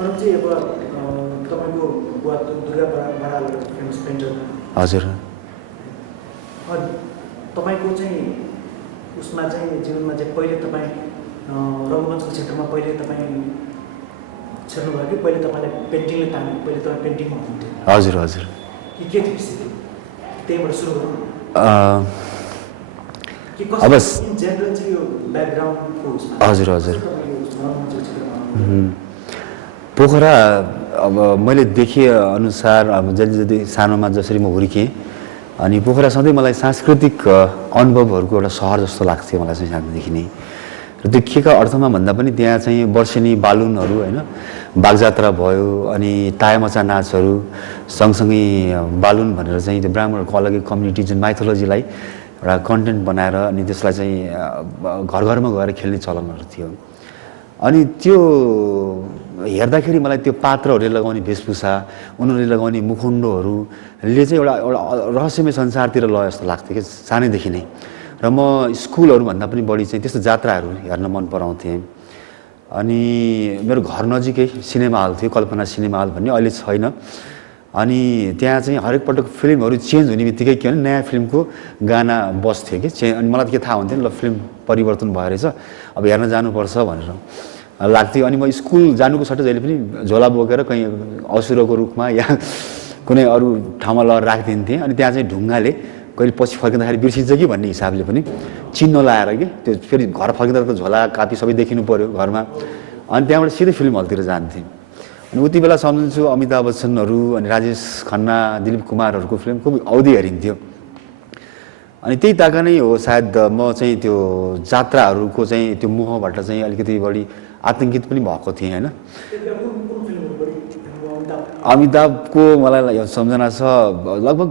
अरू चाहिँ अब तपाईँको बुवा दुर्गा बराल फेमस पेन्टर हजुर तपाईँको चाहिँ उसमा चाहिँ जीवनमा चाहिँ पहिले तपाईँ रङ्गमञ्चको क्षेत्रमा पहिले तपाईँ छेर्नुभयो कि पहिले तपाईँलाई पेन्टिङले तान्यो पहिले तपाईँ पेन्टिङमा हुनुहुन्थ्यो हजुर हजुर कि के थियो स्थिति त्यहीँबाट सुरु गरौँ कि अब कसरी इन जेनरल चाहिँ यो ब्याकग्राउन्डको उसमा हजुर हजुर रङ्गमञ्चको क्षेत्रमा पोखरा अब मैले देखे अनुसार अब जति सानोमा जसरी म हुर्केँ अनि पोखरा सधैँ मलाई सांस्कृतिक अनुभवहरूको एउटा सहर जस्तो लाग्थ्यो मलाई चाहिँ सानोदेखि नै र त्यो के का अर्थमा भन्दा पनि त्यहाँ चाहिँ वर्षेनी बालुनहरू होइन बागजात्रा भयो अनि टायामचा नाचहरू सँगसँगै बालुन भनेर चाहिँ त्यो ब्राह्मणहरूको अलग्गै कम्युनिटी जुन माइथोलोजीलाई एउटा कन्टेन्ट बनाएर अनि त्यसलाई चाहिँ घर घरमा गएर खेल्ने चलनहरू थियो अनि त्यो हेर्दाखेरि मलाई त्यो पात्रहरूले लगाउने वेशभूषा उनीहरूले लगाउने मुखुन्डोहरूले चाहिँ एउटा रहस्यमय संसारतिर लय जस्तो लाग्थ्यो कि सानैदेखि नै र म स्कुलहरूभन्दा पनि बढी चाहिँ त्यस्तो जात्राहरू हेर्न मन पराउँथेँ अनि मेरो घर नजिकै सिनेमा हल थियो कल्पना सिनेमा हल भन्ने अहिले छैन अनि त्यहाँ चाहिँ हरेक पटक फिल्महरू चेन्ज हुने बित्तिकै के भने नयाँ फिल्मको गाना बस्थ्यो कि अनि मलाई त के थाहा हुन्थ्यो नि ल फिल्म परिवर्तन भयो रहेछ अब हेर्न जानुपर्छ भनेर लाग्थ्यो अनि म स्कुल जानुको सट्टै जहिले पनि झोला बोकेर कहीँ असुरको रुखमा या कुनै अरू ठाउँमा लगेर राखिदिन्थेँ अनि त्यहाँ चाहिँ ढुङ्गाले कहिले पछि फर्किँदाखेरि बिर्सिन्छ कि भन्ने हिसाबले पनि चिन्ह लाएर कि त्यो फेरि घर फर्किँदा त झोला कापी सबै देखिनु पऱ्यो घरमा अनि त्यहाँबाट सिधै फिल्म हलतिर जान्थेँ अनि उति बेला सम्झन्छु अमिताभ बच्चनहरू अनि राजेश खन्ना दिलीप कुमारहरूको फिल्म खुब औधी हेरिन्थ्यो अनि त्यही ताका नै हो सायद म चाहिँ त्यो जात्राहरूको चाहिँ त्यो मोहबाट चाहिँ अलिकति बढी आतङ्कित पनि भएको थिएँ होइन अमिताभको मलाई सम्झना छ लगभग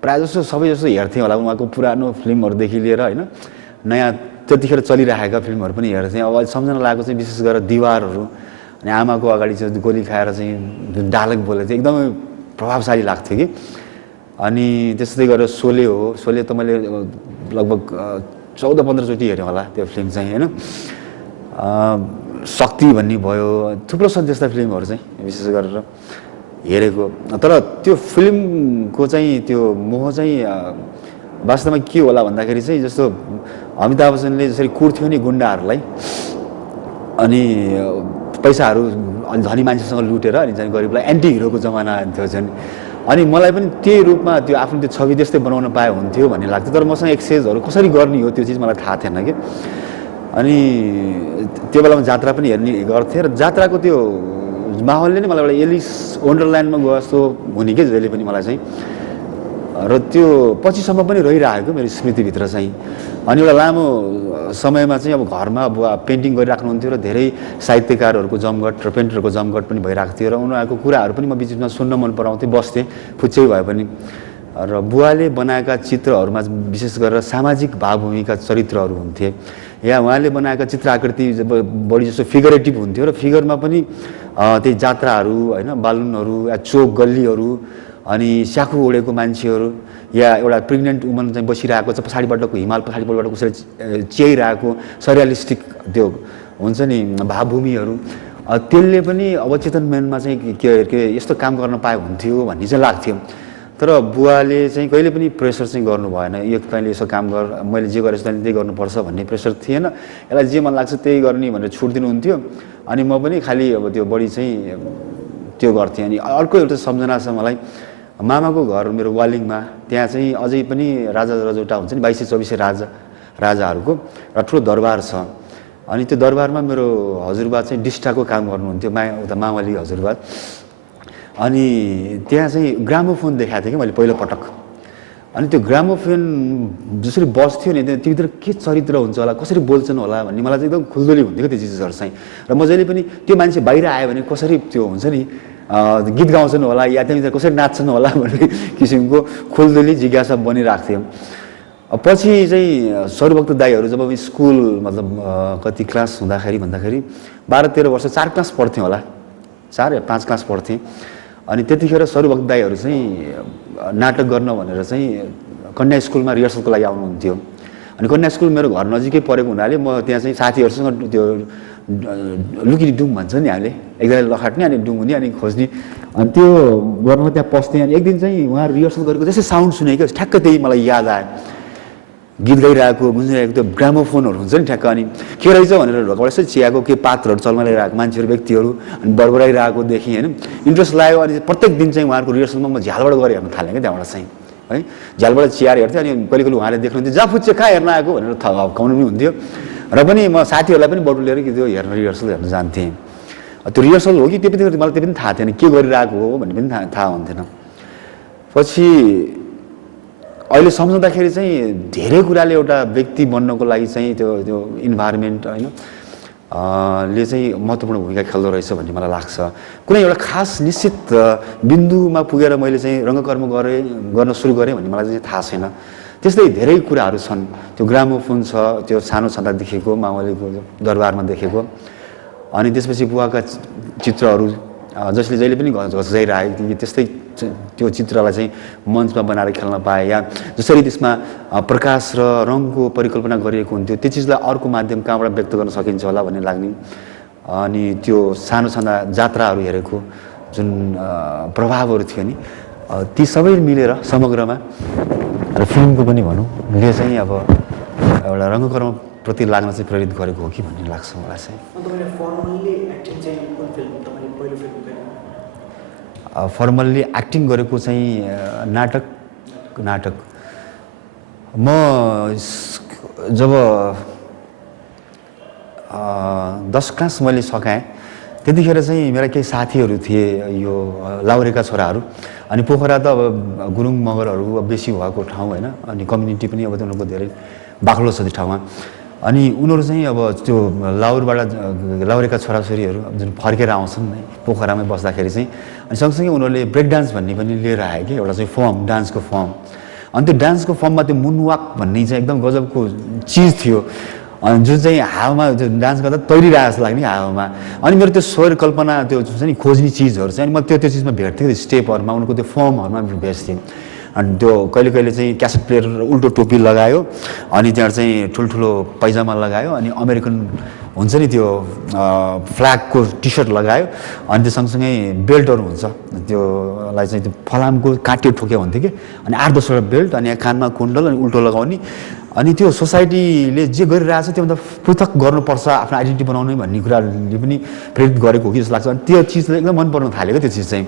प्रायः जसो सबै जसो हेर्थेँ होला उहाँको पुरानो फिल्महरूदेखि लिएर होइन नयाँ त्यतिखेर चलिरहेका फिल्महरू पनि हेर्थेँ अब सम्झना लागेको चाहिँ विशेष गरेर दिवारहरू अनि आमाको अगाडि चाहिँ गोली खाएर चाहिँ जुन डायलग बोलेको थियो एकदमै प्रभावशाली लाग्थ्यो कि अनि त्यस्तै गरेर सोले हो सोले त मैले लगभग 14-15 चोटि हेरेँ होला त्यो फिल्म चाहिँ होइन शक्ति भन्ने भयो थुप्रो छन् त्यस्ता फिल्महरू चाहिँ विशेष गरेर हेरेको तर त्यो फिल्मको चाहिँ त्यो मोह चाहिँ वास्तवमा के होला भन्दाखेरि चाहिँ जस्तो अमिताभ बच्चनले जसरी कुट्थ्यो नि गुन्डाहरूलाई अनि पैसाहरू अलि धनी मान्छेसँग लुटेर अनि चाहिँ गरिबलाई एन्टी हिरोको जमाना थियो झन् अनि मलाई पनि त्यही रूपमा त्यो आफ्नो त्यो छवि त्यस्तै बनाउन पाए हुन्थ्यो भन्ने लाग्थ्यो तर मसँग एक्सर्साइजहरू कसरी गर्ने हो त्यो चिज मलाई थाहा थिएन कि अनि त्यो बेलामा जात्रा पनि हेर्ने गर्थेँ र जात्राको त्यो माहौलले नै मलाई एउटा एलिस वन्डरल्यान्डमा गयो जस्तो हुने कि जहिले पनि मलाई चाहिँ र त्यो पछिसम्म पनि रहिरहेको मेरो स्मृतिभित्र चाहिँ अनि एउटा लामो समयमा चाहिँ अब घरमा अब पेन्टिङ गरिराख्नुहुन्थ्यो र धेरै साहित्यकारहरूको जमघट र पेन्टरहरूको जमघट पनि भइरहेको थियो र उनीहरूको कुराहरू पनि म बिचमा सुन्न मन पराउँथेँ बस्थेँ फुच्चै भए पनि र बुवाले बनाएका चित्रहरूमा विशेष गरेर सामाजिक भावभूमिका चरित्रहरू हुन्थे या उहाँले बनाएका चित्र आकृति बढी जस्तो फिगरेटिभ हुन्थ्यो र फिगरमा पनि त्यही जात्राहरू होइन बालुनहरू या चोक गल्लीहरू अनि स्याखु ओढेको मान्छेहरू या एउटा प्रेग्नेन्ट वुमन चाहिँ बसिरहेको छ पछाडिबाटको हिमाल पछाडिबाट कसरी च्याइरहेको सरियलिस्टिक त्यो हुन्छ नि भावभूमिहरू त्यसले पनि अवचेतन मनमा चाहिँ के यस्तो काम गर्न पाए हुन्थ्यो भन्ने चाहिँ लाग्थ्यो तर बुवाले चाहिँ कहिले पनि प्रेसर चाहिँ गर्नु भएन यो तैँले यसो काम गर मैले जे गरेछु तैँले त्यही गर्नुपर्छ भन्ने प्रेसर थिएन यसलाई जे मन लाग्छ त्यही गर्ने भनेर छुट दिनुहुन्थ्यो अनि म पनि खालि अब त्यो बढी चाहिँ त्यो गर्थेँ अनि अर्को एउटा सम्झना छ मलाई मामाको घर मेरो वालिङमा त्यहाँ चाहिँ अझै पनि राजा रजौटा हुन्छ नि 22-24 राजाहरूको एउटा ठुलो दरबार छ अनि त्यो दरबारमा मेरो हजुरबा चाहिँ डिस्टाको काम गर्नुहुन्थ्यो उता मावली हजुरबा अनि त्यहाँ चाहिँ ग्रामोफोन देखाएको थिएँ कि मैले पहिलोपटक अनि त्यो ग्रामोफोन जसरी बस्थ्यो नि त्योभित्र के चरित्र हुन्छ होला कसरी बोल्छन् होला भन्ने मलाई चाहिँ एकदम खुल्दुली हुन्थ्यो कि त्यो चिजहरू चाहिँ र म जहिले पनि त्यो मान्छे बाहिर आयो भने कसरी त्यो हुन्छ नि गीत गाउँछन् होला या त्यहाँभित्र कसरी नाच्छन् होला भन्ने किसिमको खुल्दुली जिज्ञासा बनिरहेको थियो पछि चाहिँ सरूभक्त दाईहरू जब स्कुल मतलब कति क्लास हुँदाखेरि भन्दाखेरि 12-13 वर्ष 4 क्लास पढ्थेँ होला 4 या 5 क्लास पढ्थेँ अनि त्यतिखेर सरूभक्त दाईहरू चाहिँ नाटक गर्न भनेर चाहिँ कन्या स्कुलमा रिहर्सलको लागि आउनुहुन्थ्यो अनि कन्या स्कुल मेरो घर नजिकै परेको हुनाले म त्यहाँ चाहिँ साथीहरूसँग त्यो लुकिनी डुङ भन्छ नि हामीले एकजनाले लखाट्ने अनि डुङ हुने अनि खोज्ने अनि त्यो गर्न त्यहाँ पस्थेँ अनि एक दिन चाहिँ उहाँ रिहर्सल गरेको जस्तै साउन्ड सुनेको ठ्याक्क त्यही मलाई याद आयो गीत गाइरहेको गुन्जिरहेको त्यो ग्रामोफोनहरू हुन्छ नि ठ्याक्क अनि के रहेछ भनेर ढोकाबाट यसो चियाको के पात्रहरू चल्माइरहेको मान्छेहरू व्यक्तिहरू अनि बडबडाइरहेको देखेँ होइन इन्ट्रेस्ट लाग्यो अनि प्रत्येक दिन चाहिँ उहाँहरूको रिहर्सलमा म झ्यालबाट गएर हेर्न थालेँ क्या त्यहाँबाट चाहिँ है झ्यालबाट चियार हेर्थेँ अनि कहिले कहिले उहाँले देख्नुहुन्थ्यो जहाँ फुच्चे कहाँ हेर्न आएको भनेर हप्काउनु पनि हुन्थ्यो र पनि म साथीहरूलाई पनि बटुलेर कि त्यो हेर्न रिहर्सल हेर्न जान्थेँ त्यो रिहर्सल हो कि त्यो पनि मलाई त्यो पनि थाहा थिएन के गरिरहेको हो भन्ने पनि थाहा हुन्थेन पछि अहिले सम्झँदाखेरि चाहिँ धेरै कुराले एउटा व्यक्ति बन्नको लागि चाहिँ त्यो इन्भाइरोमेन्ट होइन ले चाहिँ महत्त्वपूर्ण भूमिका खेल्दो रहेछ भन्ने मलाई लाग्छ कुनै एउटा खास निश्चित बिन्दुमा पुगेर मैले चाहिँ रङ्गकर्म गर्न सुरु गरेँ भन्ने मलाई चाहिँ थाहा छैन त्यस्तै धेरै कुराहरू छन् त्यो ग्रामोफोन छ त्यो सानो छँदा देखेको मावलीको दरबारमा देखेको अनि त्यसपछि बुवाका चित्रहरू जसले जहिले पनि घचाइरहेको त्यस्तै त्यो चित्रलाई चाहिँ मञ्चमा बनाएर खेल्न पाएँ या जसरी त्यसमा प्रकाश र रङको परिकल्पना गरिएको हुन्थ्यो त्यो चिजलाई अर्को माध्यम कहाँबाट व्यक्त गर्न सकिन्छ होला भन्ने लाग्ने अनि त्यो सानो छँदा जात्राहरू हेरेको जुन प्रभावहरू थियो नि ती सबै मिलेर समग्रमा र फिल्मको पनि भनौँ ले चाहिँ अब एउटा रङ्गकर्मप्रति लाग्न चाहिँ प्रेरित गरेको हो कि भन्ने लाग्छ मलाई चाहिँ फर्मल्ली एक्टिङ गरेको चाहिँ नाटक म जब 10 क्लास मैले सकाएँ त्यतिखेर चाहिँ मेरा केही साथीहरू थिए यो लाउरेका छोराहरू अनि पोखरा त अब गुरुङ मगरहरू बेसी भएको ठाउँ होइन अनि कम्युनिटी पनि अब उनीहरूको धेरै बाक्लो छ त्यो ठाउँमा अनि उनीहरू चाहिँ अब त्यो लाउरेका छोराछोरीहरू जुन फर्केर आउँछन् है पोखरामै बस्दाखेरि चाहिँ अनि सँगसँगै उनीहरूले ब्रेक डान्स भन्ने पनि लिएर आए कि एउटा चाहिँ फर्म डान्सको फर्म अनि त्यो डान्सको फर्ममा त्यो मुनवाक भन्ने चाहिँ एकदम गजबको चिज थियो अनि जुन चाहिँ हावामा त्यो डान्स गर्दा तैरिरहेको जस्तो लाग्ने हावामा अनि मेरो त्यो स्वर कल्पना त्यो हुन्छ नि खोज्ने चिजहरू चाहिँ अनि म त्यो चिजमा भेट्थेँ त्यो स्टेपहरूमा उनको त्यो फर्महरूमा भेट्थेँ अनि त्यो कहिले कहिले चाहिँ क्यासेट प्लेयर उल्टो टोपी लगायो अनि त्यहाँ चाहिँ ठुल्ठुलो पाइजामा लगायो अनि अमेरिकन हुन्छ नि त्यो फ्ल्यागको टी सर्ट लगायो अनि त्यो सँगसँगै बेल्टहरू हुन्छ त्योलाई चाहिँ त्यो फलामको काटियो ठोक्यो हुन्थ्यो कि अनि 8-10वटा बेल्ट अनि यहाँ कानमा कुण्डल अनि उल्टो लगाउने अनि त्यो सोसाइटीले जे गरिरहेछ त्योभन्दा पृथक गर्नुपर्छ आफ्नो आइडेन्टिटी बनाउने भन्ने कुराले पनि प्रेरित गरेको हो कि जस्तो लाग्छ अनि त्यो चिजले एकदम मन पर्न थालेको त्यो चिज चाहिँ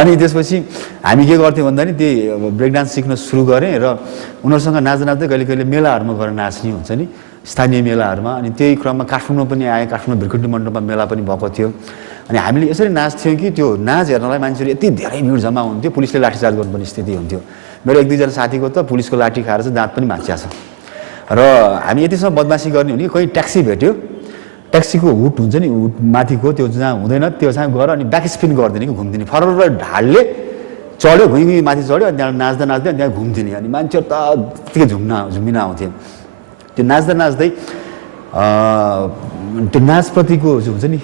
अनि त्यसपछि हामी के गर्थ्यौँ भन्दा नि त्यही ब्रेक डान्स सिक्न सुरु गरेँ र उनीहरूसँग नाच्दा नाच्दै कहिले कहिले मेलाहरूमा गएर नाच्ने हुन्छ नि स्थानीय मेलाहरूमा अनि त्यही क्रममा काठमाडौँ पनि आएँ काठमाडौँ भृकुटी मण्डपमा मेला पनि भएको थियो अनि हामीले यसरी नाच्थ्यौँ कि त्यो नाच हेर्नलाई मान्छेहरू यति धेरै भिड जम्मा हुन्थ्यो पुलिसले लाठीचार्ज गर्नुपर्ने स्थिति हुन्थ्यो मेरो 1-2जना साथीको त पुलिसको लाठी खाएर चाहिँ दाँत पनि भाँचिया छ र हामी यतिसम्म बदमासी गर्ने हो नि कोही ट्याक्सी भेट्यो ट्याक्सीको हुट हुन्छ नि हुट माथिको त्यो जहाँ हुँदैन त्यो चाहिँ गएर अनि ब्याक स्पिन गरिदिने कि घुम्दिने फरर ढाडले चढ्यो घुइँ माथि चढ्यो अनि त्यहाँ नाच्दा नाच्दै अनि त्यहाँ घुम्दिने अनि मान्छेहरू त त्यतिकै झुम्मिन आउँथ्यो त्यो नाच्दा नाच्दै त्यो नाचप्रतिको जो हुन्छ नि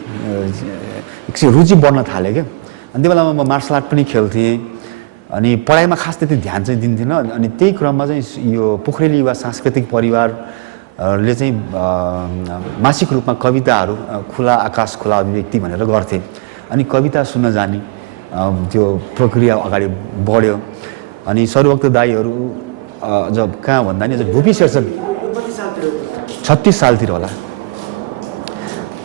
एकछिन रुचि बढ्न थाल्यो क्या अनि त्यो बेलामा म मार्सल आर्ट पनि खेल्थेँ अनि पढाइमा खास त्यति ध्यान चाहिँ दिन्थिनँ अनि त्यही क्रममा चाहिँ यो पोखरेली युवा सांस्कृतिक परिवारले चाहिँ मासिक रूपमा कविताहरू खुला आकाश खुला अभिव्यक्ति भनेर गर्थे अनि कविता सुन्न जाने त्यो प्रक्रिया अगाडि बढ्यो अनि सर्वभक्त दाईहरू जब कहाँ भन्दा नि भूपी शेरचन 36 सालतिर होला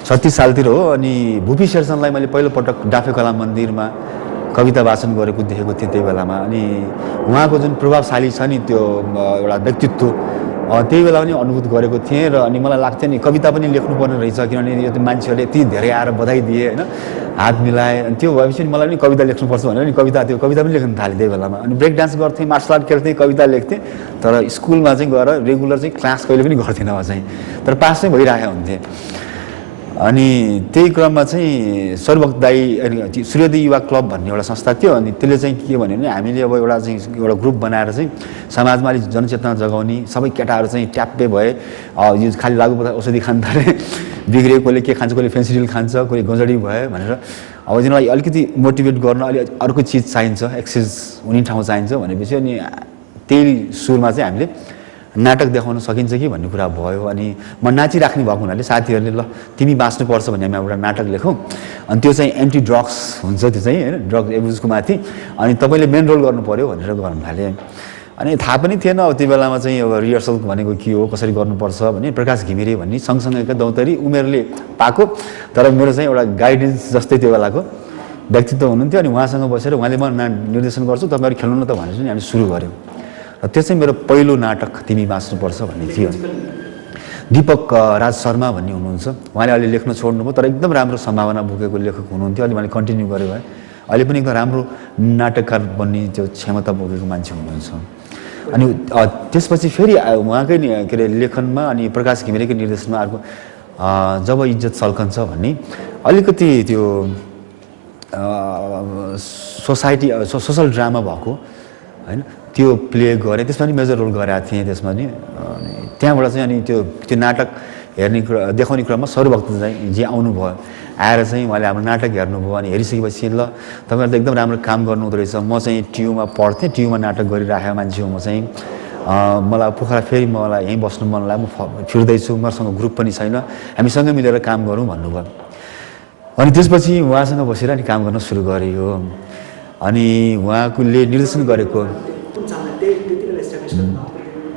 36 सालतिर हो अनि भूपी शेरचनलाई मैले पहिलोपटक डाँफे कला मन्दिरमा कविता वाचन गरेको देखेको थिएँ त्यही बेलामा अनि उहाँको जुन प्रभावशाली छ नि त्यो एउटा व्यक्तित्व त्यही बेला पनि अनुभूत गरेको थिएँ र अनि मलाई लाग्थ्यो नि कविता पनि लेख्नुपर्ने रहेछ किनभने यो मान्छेहरूले यति धेरै आएर बधाई दिए होइन हात मिलाए अनि त्यो भएपछि मलाई पनि कविता लेख्नुपर्छ भनेर नि कविता पनि लेख्न थालेँ त्यही बेलामा अनि ब्रेक डान्स गर्थेँ मार्सल आर्ट खेल्थेँ कविता लेख्थेँ तर स्कुलमा चाहिँ गएर रेगुलर चाहिँ क्लास कहिले पनि गर्थेन म चाहिँ तर पास चाहिँ भइरहेको हुन्थेँ अनि त्यही क्रममा चाहिँ सर्वभक्त दाई अनि सूर्योदय युवा क्लब भन्ने एउटा संस्था थियो अनि त्यसले चाहिँ के भन्यो भने हामीले अब एउटा ग्रुप बनाएर चाहिँ समाजमा अलिक जनचेतना जगाउने सबै केटाहरू चाहिँ ट्याप्पे भए यो खालि लागु पर्दा औषधि खान थाले बिग्रियो कसले के खान्छ कसले फेन्सिडिल खान्छ कसले गजडी भयो भनेर अब तिनीहरूलाई अलिकति मोटिभेट गर्न अलिक अर्को चिज चाहिन्छ एक्सर्साइज हुने ठाउँ चाहिन्छ भनेपछि अनि त्यही सुरुमा चाहिँ हामीले नाटक देखाउन सकिन्छ कि भन्ने कुरा भयो। अनि म नाचिराख्ने भएको हुनाले साथीहरूले ल तिमी बाँच्नुपर्छ भन्ने हामी एउटा नाटक लेखौँ, अनि त्यो चाहिँ एन्टी ड्रग्स हुन्छ, त्यो चाहिँ होइन ड्रग्स एब्युजको माथि, अनि तपाईँले मेन रोल गर्नु पऱ्यो भनेर गर्नु थालेँ। अनि थाहा पनि थिएन अब त्यो बेलामा चाहिँ अब रिहर्सल भनेको के हो, कसरी गर्नुपर्छ भने प्रकाश घिमिरे भन्ने सँगसँगैका दौतरी उमेरले पाएको तर मेरो चाहिँ एउटा गाइडेन्स जस्तै त्यो बेलाको व्यक्तित्व हुनुहुन्थ्यो। अनि उहाँसँग बसेर उहाँले म निर्देशन गर्छु, तपाईँहरू खेल्नु न त भनेर चाहिँ हामी सुरु गऱ्यौँ। र त्यो चाहिँ मेरो पहिलो नाटक तिमी बाँच्नुपर्छ भन्ने थियो। दीपक राज शर्मा भन्ने हुनुहुन्छ, उहाँले अहिले लेख्न छोड्नुभयो तर एकदम राम्रो सम्भावना बोकेको लेखक हुनुहुन्थ्यो। अहिले उहाँले कन्टिन्यू गर्यो है, अहिले पनि एकदम राम्रो नाटककार बन्ने त्यो क्षमता बोकेको मान्छे हुनुहुन्छ। अनि त्यसपछि फेरि उहाँकै के अरे लेखनमा अनि प्रकाश घिमिरेकै निर्देशनमा अर्को जब इज्जत सल्कन्छ भन्ने अलिकति त्यो सोसाइटी सोसल ड्रामा भएको होइन त्यो प्ले गरेँ, त्यसमा पनि मेजर रोल गरेको थिएँ त्यसमा नि। त्यहाँबाट चाहिँ अनि त्यो नाटक हेर्ने देखाउने क्रममा सौरभक्त चाहिँ जे आउनुभयो, आएर चाहिँ उहाँले हाम्रो नाटक हेर्नुभयो। अनि हेरिसकेपछि ल तपाईँहरू त एकदम राम्रो काम गर्नुहुँदो रहेछ। म चाहिँ टियुमा पढ्थेँ, टियुमा नाटक गरिराखेको मान्छे हो म चाहिँ, मलाई पोखरा फेरि मलाई यहीँ बस्नु मन लाग्यो, म फिर्दैछु, मसँग ग्रुप पनि छैन, हामीसँगै मिलेर काम गरौँ भन्नुभयो। अनि त्यसपछि उहाँसँग बसेर अनि काम गर्न सुरु गरियो। अनि उहाँले निर्देशन गरेको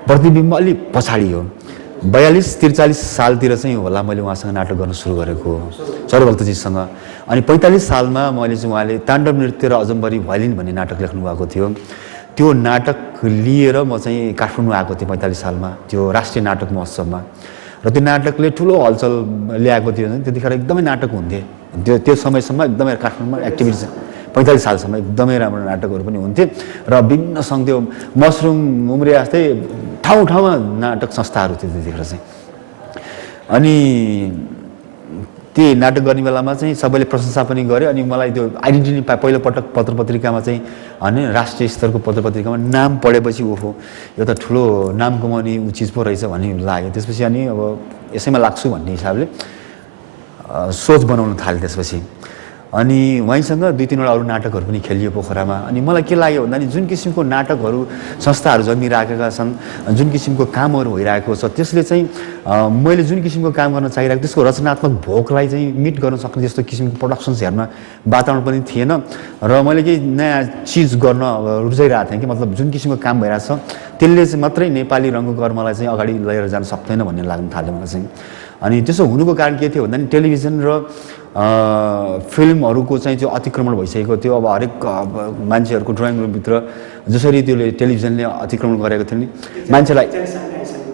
प्रतिबिम्ब अलिक पछाडि हो, 42-43 सालतिर चाहिँ होला मैले उहाँसँग नाटक गर्न सुरु गरेको सौरभक्तजीसँग। अनि 45 सालमा मैले चाहिँ उहाँले ताण्डव नृत्य र अजम्बरी भ्यालिन भन्ने नाटक लेख्नु भएको थियो। त्यो नाटक लिएर म चाहिँ काठमाडौँ आएको थिएँ 45 सालमा त्यो राष्ट्रिय नाटक महोत्सवमा। र त्यो नाटकले ठुलो हलचल ल्याएको थियो। त्यतिखेर एकदमै नाटक हुन्थे त्यो समयसम्म, एकदमै काठमाडौँमा एक्टिभिटी 45 सालसम्म एकदमै राम्रो नाटकहरू पनि हुन्थे। र विभिन्न सङ्घ त्यो मसरुम उम्रे जस्तै ठाउँ ठाउँमा नाटक संस्थाहरू थियो त्यतिखेर चाहिँ। अनि त्यही नाटक गर्ने बेलामा चाहिँ सबैले प्रशंसा पनि गरे। अनि मलाई त्यो आइडेन्टिटी पहिलोपटक पत्र पत्रिकामा चाहिँ होइन राष्ट्रिय स्तरको पत्र पत्रिकामा नाम पढेपछि ओहो यो त ठुलो नाम कमाउने चिज पो रहेछ भन्ने लाग्यो। त्यसपछि अनि अब यसैमा लाग्छु भन्ने हिसाबले सोच बनाउन थालेँ त्यसपछि। अनि उहाँसँग 2-3वटा अरू नाटकहरू पनि खेलियो पोखरामा। अनि मलाई के लाग्यो भन्दा नि जुन किसिमको नाटकहरू संस्थाहरू जन्मिराखेका छन्, जुन किसिमको कामहरू भइरहेको छ, त्यसले चाहिँ मैले जुन किसिमको काम गर्न चाहिरहेको त्यसको रचनात्मक भोकलाई चाहिँ मिट गर्न सक्ने जस्तो किसिमको प्रडक्सन्स हेर्न वातावरण पनि थिएन। र मैले केही नयाँ चिज गर्न रुचाइरहेको थिएँ कि मतलब जुन किसिमको काम भइरहेको छ त्यसले चाहिँ मात्रै नेपाली रङ्गकर्मलाई चाहिँ अगाडि लिएर जान सक्दैन भन्ने लाग्न थाल्यो मलाई चाहिँ। अनि त्यसो हुनुको कारण के थियो भन्दा नि टेलिभिजन र फिल्महरूको चाहिँ त्यो अतिक्रमण भइसकेको थियो। अब हरेक मान्छेहरूको ड्रइङ रुमभित्र जसरी त्यो टेलिभिजनले अतिक्रमण गरेको थियो नि मान्छेलाई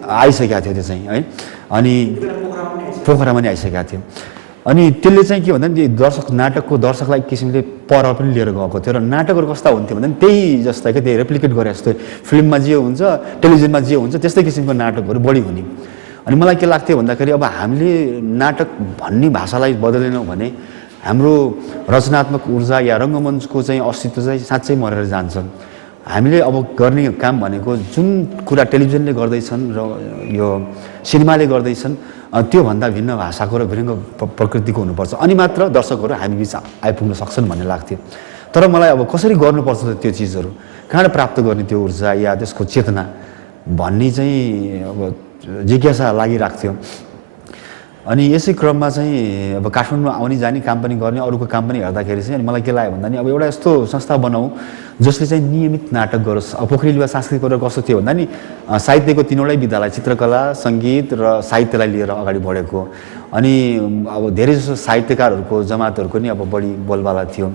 आइसकेको थियो त्यो चाहिँ है। अनि पोखरामा नि आइसकेको थियो। अनि त्यसले चाहिँ के भन्दा नि दर्शक नाटकको दर्शकलाई एक किसिमले पर पनि लिएर गएको थियो। र नाटकहरू कस्ता हुन्थ्यो भन्दा नि त्यही जस्तै क्या, त्यही रेप्लिकेट गरे जस्तै फिल्ममा जे हुन्छ टेलिभिजनमा जे हुन्छ त्यस्तै किसिमको नाटकहरू बढी हुने। अनि मलाई के लाग्थ्यो भन्दाखेरि अब हामीले नाटक भन्ने भाषालाई बदलेनौँ भने हाम्रो रचनात्मक ऊर्जा या रङ्गमञ्चको चाहिँ अस्तित्व चाहिँ साँच्चै मरेर जान्छ। हामीले अब गर्ने काम भनेको जुन कुरा टेलिभिजनले गर्दैछन् र यो सिनेमाले गर्दैछन् त्योभन्दा भिन्न भाषाको र भिन्न प्रकृतिको हुनुपर्छ, अनि मात्र दर्शकहरू हामी बिच आइपुग्न सक्छन् भन्ने लाग्थ्यो। तर मलाई अब कसरी गर्नुपर्छ त्यो चिजहरू, कहाँबाट प्राप्त गर्ने त्यो ऊर्जा या त्यसको चेतना भन्ने चाहिँ अब जिज्ञासा लागिरहेको थियो। अनि यसै क्रममा चाहिँ अब काठमाडौँमा आउने जाने काम पनि गर्ने, अरूको काम पनि हेर्दाखेरि चाहिँ अनि मलाई के लाग्यो भन्दा नि अब एउटा यस्तो संस्था बनाऊ जसले चाहिँ नियमित नाटक गरोस्। अब पोखरी युवा सांस्कृतिक केन्द्र कस्तो थियो भन्दा नि साहित्यको 3वटै विद्यालय चित्रकला, सङ्गीत र साहित्यलाई लिएर अगाडि बढेको। अनि अब धेरै जसो साहित्यकारहरूको जमातहरूको नि अब बढी बोलबाला थियो।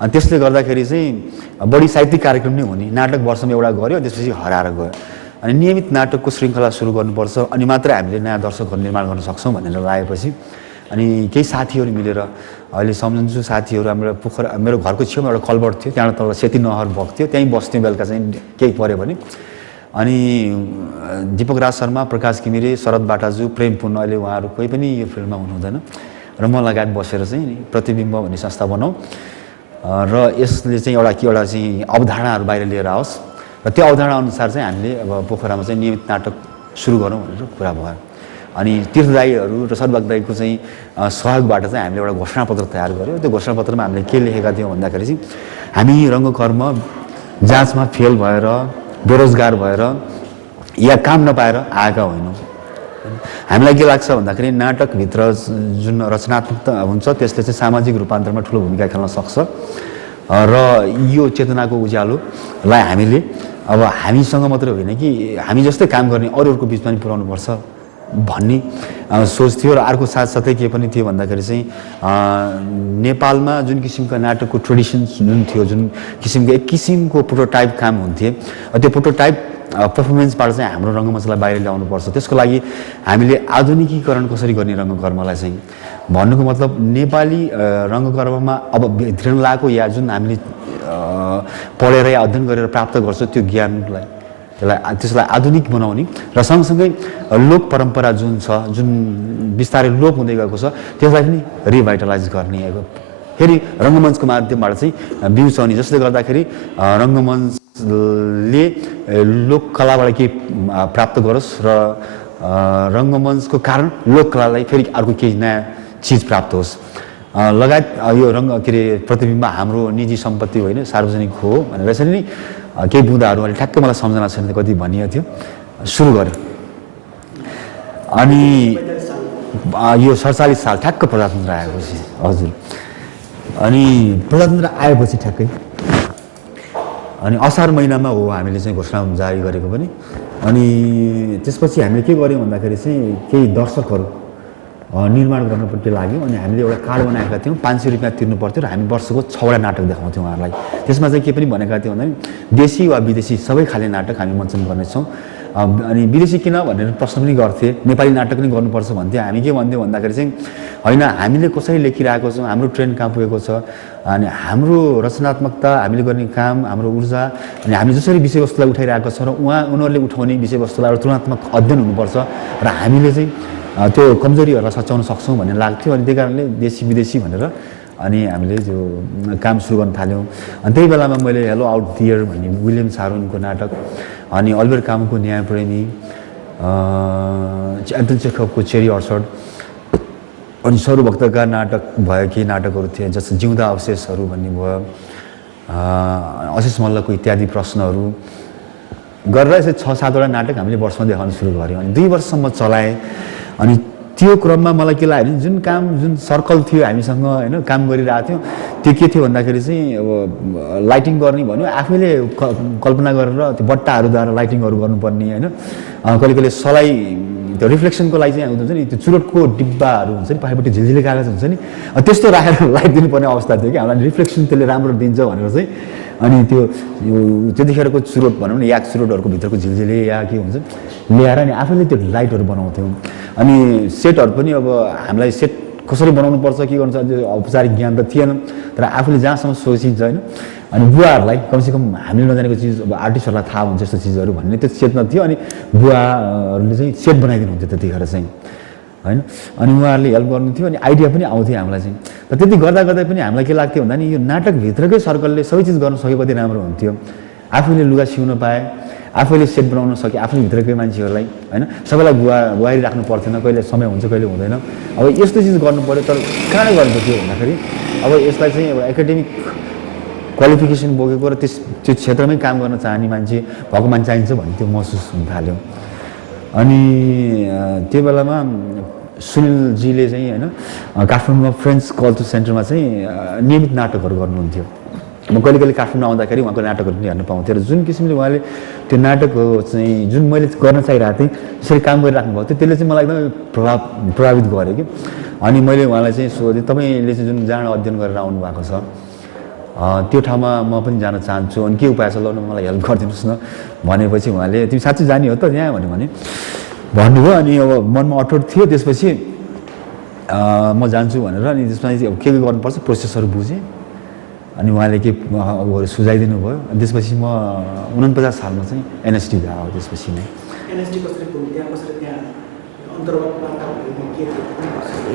अनि त्यसले गर्दाखेरि चाहिँ बढी साहित्यिक कार्यक्रम नै हुने, नाटक वर्षमा एउटा गऱ्यो त्यसपछि हराएर गयो। अनि नियमित नाटकको श्रृङ्खला सुरु गर्नुपर्छ, अनि मात्रै हामीले नयाँ दर्शकहरू निर्माण गर्न सक्छौँ भनेर लागेपछि अनि केही साथीहरू मिलेर अहिले सम्झन्छु साथीहरू हाम्रो पोखरा मेरो घरको छेउमा एउटा कलबट थियो, त्यहाँबाट तल सेती नहर बग्थ्यो, त्यहीँ बस्थ्यौँ बेलुका चाहिँ केही पऱ्यो भने। अनि दीपक राज शर्मा, प्रकाश घिमिरे, शरद बाटाजु, प्रेम पुन अहिले उहाँहरू कोही पनि यो फिल्ममा हुनुहुँदैन र म लगायत बसेर चाहिँ प्रतिबिम्ब भन्ने संस्था बनाऊ र यसले चाहिँ एउटा चाहिँ अवधारणाहरू बाहिर लिएर आओस् र त्यो अवधारणा अनुसार चाहिँ हामीले अब पोखरामा चाहिँ नियमित नाटक सुरु गरौँ भनेर कुरा भयो। अनि तीर्थदायीहरू र सद्भाग दाईको चाहिँ सहयोगबाट चाहिँ हामीले एउटा घोषणापत्र तयार गऱ्यौँ। त्यो घोषणापत्रमा हामीले के लेखेका थियौँ भन्दाखेरि चाहिँ हामी रङ्गकर्म जाँचमा फेल भएर बेरोजगार भएर या काम नपाएर आएका होइनौँ। हामीलाई के लाग्छ भन्दाखेरि नाटकभित्र जुन रचनात्मकता हुन्छ त्यसले चाहिँ सामाजिक रूपान्तरमा ठुलो भूमिका खेल्न सक्छ र यो चेतनाको उज्यालोलाई हामीले अब हामीसँग मात्र होइन कि हामी जस्तै काम गर्ने अरूहरूको बिचमा पनि पुर्याउनुपर्छ भन्ने सोच थियो। र अर्को साथसाथै के पनि थियो भन्दाखेरि चाहिँ नेपालमा जुन किसिमका नाटकको ट्रेडिसन्स जुन थियो, जुन किसिमको एक किसिमको प्रोटोटाइप काम हुन्थे, त्यो प्रोटोटाइप पर्फर्मेन्सबाट चाहिँ हाम्रो रङ्गमञ्चलाई बाहिर ल्याउनुपर्छ। त्यसको लागि हामीले आधुनिकीकरण कसरी गर्ने रङ्गकर्मलाई चाहिँ भन्नुको मतलब नेपाली रङ्गकर्ममा अब भित्रिन लागेको या जुन हामीले पढेर या अध्ययन गरेर प्राप्त गर्छ त्यो ज्ञानलाई त्यसलाई आधुनिक बनाउने र सँगसँगै लोक परम्परा जुन छ, जुन बिस्तारै लोप हुँदै गएको छ त्यसलाई पनि रिभाइटलाइज गर्ने फेरि रङ्गमञ्चको माध्यमबाट चाहिँ बिउचाउने, जसले गर्दाखेरि रङ्गमञ्चले लोककलाबाट केही प्राप्त गरोस् र रङ्गमञ्चको कारण लोककलालाई फेरि अर्को केही नयाँ चिज प्राप्त होस् लगायत यो के अरे प्रतिबिम्ब हाम्रो निजी सम्पत्ति होइन, सार्वजनिक हो भनेर यसरी नै केही बुँदाहरू अहिले ठ्याक्कै मलाई सम्झना छैन कति भनिएको थियो सुरु गर्यो। अनि यो 47 साल ठ्याक्क प्रजातन्त्र आएपछि, हजुर, अनि प्रजातन्त्र आएपछि ठ्याक्कै अनि असार महिनामा हो हामीले चाहिँ घोषणा जारी गरेको पनि। अनि त्यसपछि हामीले के गर्यौँ भन्दाखेरि चाहिँ केही दर्शकहरू निर्माण गर्नपट्टि लाग्यो। अनि हामीले एउटा कार्ड बनाएका थियौँ, 500 रुपियाँ तिर्नु पर्थ्यो र हामी वर्षको 6वटा नाटक देखाउँथ्यौँ उहाँहरूलाई। त्यसमा चाहिँ के पनि भनेका थियौँ भने देशी वा विदेशी सबै खाले नाटक हामी मञ्चन गर्नेछौँ। अनि विदेशी किन भनेर प्रश्न पनि गर्थे, नेपाली नाटक पनि गर्नुपर्छ भन्थ्यो। हामी के भन्थ्यौँ भन्दाखेरि चाहिँ होइन, हामीले कसरी लेखिरहेको छौँ, हाम्रो ट्रेन्ड कहाँ पुगेको छ, अनि हाम्रो रचनात्मकता, हामीले गर्ने काम, हाम्रो ऊर्जा, अनि हामीले जसरी विषयवस्तुलाई उठाइरहेको छौँ र उनीहरूले उठाउने विषयवस्तुलाई एउटा तुलनात्मक अध्ययन हुनुपर्छ र हामीले चाहिँ त्यो कमजोरीहरूलाई सच्याउन सक्छौँ भन्ने लाग्थ्यो। अनि त्यही कारणले देशी विदेशी भनेर अनि हामीले त्यो काम सुरु गर्न थाल्यौँ। अनि त्यही बेलामा मैले हेलो आउट दियर भन्ने विलियम सारोनको नाटक, अनि अल्बर्ट कामुको न्यायप्रेमी, एन्टोन चेखवको चेरी अर्चर्ड, अनि सौरभक्तका नाटक भयो, केही नाटकहरू थिए जस्तो जिउँदा अवशेषहरू भन्ने भयो, अशेष मल्लको इत्यादि प्रश्नहरू गरेर यसरी 6-7वटा नाटक हामीले वर्षमा देखाउन सुरु गऱ्यौँ। अनि 2 वर्षसम्म चलाएँ। अनि त्यो क्रममा मलाई के लाग्यो भने जुन काम, जुन सर्कल थियो हामीसँग होइन, काम गरिरहेको थियौँ, त्यो के थियो भन्दाखेरि चाहिँ अब लाइटिङ गर्ने भन्यो, आफैले कल्पना गरेर त्यो बट्टाहरूद्वारा लाइटिङहरू गर्नुपर्ने होइन, कहिले कहिले सलाई त्यो रिफ्लेक्सनको लागि चाहिँ हुन्छ नि, त्यो चुरोटको डिब्बाहरू हुन्छ नि, पछाडिपट्टि झिलझिले कागज हुन्छ नि, त्यस्तो राखेर लाइट दिनुपर्ने अवस्था थियो कि हामीलाई रिफ्लेक्सन त्यसले राम्रो दिन्छ भनेर चाहिँ। अनि त्यो त्यतिखेरको चुरोट भनौँ न, याक चुरोटहरूको भित्रको झिलझिले या के हुन्छ ल्याएर अनि आफैले त्यो लाइटहरू बनाउँथ्यौँ। अनि सेटहरू पनि अब हामीलाई सेट कसरी बनाउनुपर्छ, के गर्नुपर्छ त्यो औपचारिक ज्ञान त थिएन, तर आफूले जहाँसम्म सोचिन्छ होइन। अनि बुवाहरूलाई कमसेकम हामीले नजानेको चिज अब आर्टिस्टहरूलाई थाहा हुन्छ यस्तो चिजहरू भन्ने त्यो चेतना थियो। अनि बुवाहरूले चाहिँ सेट बनाइदिनुहुन्थ्यो त्यतिखेर चाहिँ होइन। अनि उहाँहरूले हेल्प गर्नुहुन्थ्यो, अनि आइडिया पनि आउँथ्यो हामीलाई चाहिँ। र त्यति गर्दा गर्दै पनि हामीलाई के लाग्थ्यो भन्दा नि यो नाटकभित्रकै सर्कलले सबै चिज गर्न सक्यो कति राम्रो हुन्थ्यो। आफूले लुगा सिउन पाएँ, आफैले सेट बनाउन सके, आफ्नो भित्रकै मान्छेहरूलाई होइन, सबैलाई बुहारी राख्नु पर्थेन, कहिले समय हुन्छ कहिले हुँदैन। अब यस्तो चिज गर्नु पऱ्यो, तर कहाँ गर्नुपर्थ्यो भन्दाखेरि अब यसलाई चाहिँ अब एकाडेमिक क्वालिफिकेसन बोकेको र त्यो क्षेत्रमै काम गर्न चाहने मान्छे भएको मान्छे चाहिन्छ भन्ने त्यो महसुस हुन थाल्यो। अनि त्यो बेलामा सुनिलजीले चाहिँ होइन काठमाडौँमा फ्रेन्च कल्चर सेन्टरमा चाहिँ नियमित नाटकहरू गर्नुहुन्थ्यो। म कहिले कहिले काठमाडौँ आउँदाखेरि उहाँको नाटकहरू पनि हेर्न पाउँथेँ र जुन किसिमले उहाँले त्यो नाटकको चाहिँ जुन मैले गर्न चाहिरहेको थिएँ त्यसरी काम गरिराख्नु भएको थियो, त्यसले चाहिँ मलाई एकदमै प्रभावित गर्यो कि। अनि मैले उहाँलाई चाहिँ सोधेँ, तपाईँले चाहिँ जुन जाँड अध्ययन गरेर आउनुभएको छ त्यो ठाउँमा म पनि जान चाहन्छु, अनि के उपाय छ, ल मलाई हेल्प गरिदिनुहोस् न भनेपछि उहाँले तिमी साँच्चै जाने हो त यहाँ भने भन्नुभयो। अनि अब मनमा अटोट थियो। त्यसपछि म जान्छु भनेर अनि त्यसमा चाहिँ अब के गर्नुपर्छ प्रोसेसहरू बुझेँ। अनि उहाँले के अब सुझाइदिनु भयो। अनि त्यसपछि म 49 सालमा चाहिँ एनएसटी गएको। त्यसपछि नै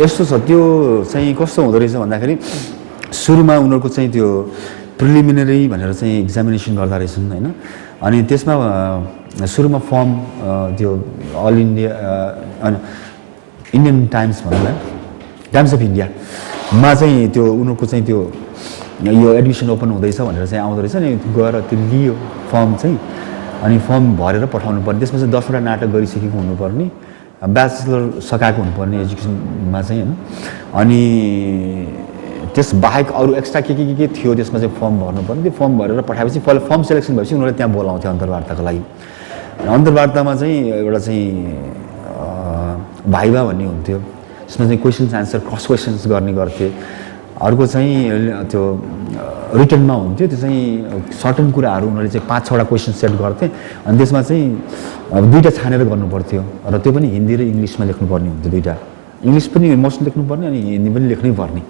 यस्तो छ, त्यो चाहिँ कस्तो हुँदो रहेछ भन्दाखेरि सुरुमा उनीहरूको चाहिँ त्यो प्रिलिमिनरी भनेर चाहिँ एक्जामिनेसन गर्दा रहेछन् होइन। अनि त्यसमा सुरुमा फर्म त्यो अल इन्डिया इन्डियन टाइम्स भन्दा टाइम्स अफ इन्डियामा चाहिँ त्यो उनीहरूको चाहिँ त्यो यो एडमिसन ओपन हुँदैछ भनेर चाहिँ आउँदो रहेछ। अनि गएर त्यो लियो फर्म चाहिँ, अनि फर्म भरेर पठाउनु पर्ने त्यसमा चाहिँ 10 वटा नाटक गरिसकेको हुनुपर्ने ब्याचलर सकाएको हुनुपर्ने एजुकेसनमा चाहिँ हैन अनि त्यस बाहेक अरू एक्स्ट्रा के थियो त्यसमा चाहिँ फर्म भर्नुपर्ने त्यो फर्म भरेर पठाएपछि पहिला फर्म सेलेक्सन भएपछि उनीहरूले त्यहाँ बोलाउँथ्यो अन्तर्वार्ताको लागि अन्तर्वार्तामा चाहिँ एउटा चाहिँ भाइभा भन्ने हुन्थ्यो त्यसमा चाहिँ क्वेसन्स आन्सर क्रस क्वेसन्स गर्ने गर्थे अर्को चाहिँ त्यो रिटनमा हुन्थ्यो त्यो चाहिँ सर्टन कुराहरू उनीहरूले चाहिँ 5-6 वटा क्वेसन सेट गर्थे अनि त्यसमा चाहिँ दुईटा छानेर गर्नुपर्थ्यो र त्यो पनि हिन्दी र इङ्ग्लिसमा लेख्नुपर्ने हुन्थ्यो दुईटा इङ्ग्लिस पनि मोस्ट लेख्नुपर्ने अनि हिन्दी पनि लेख्नै पर्ने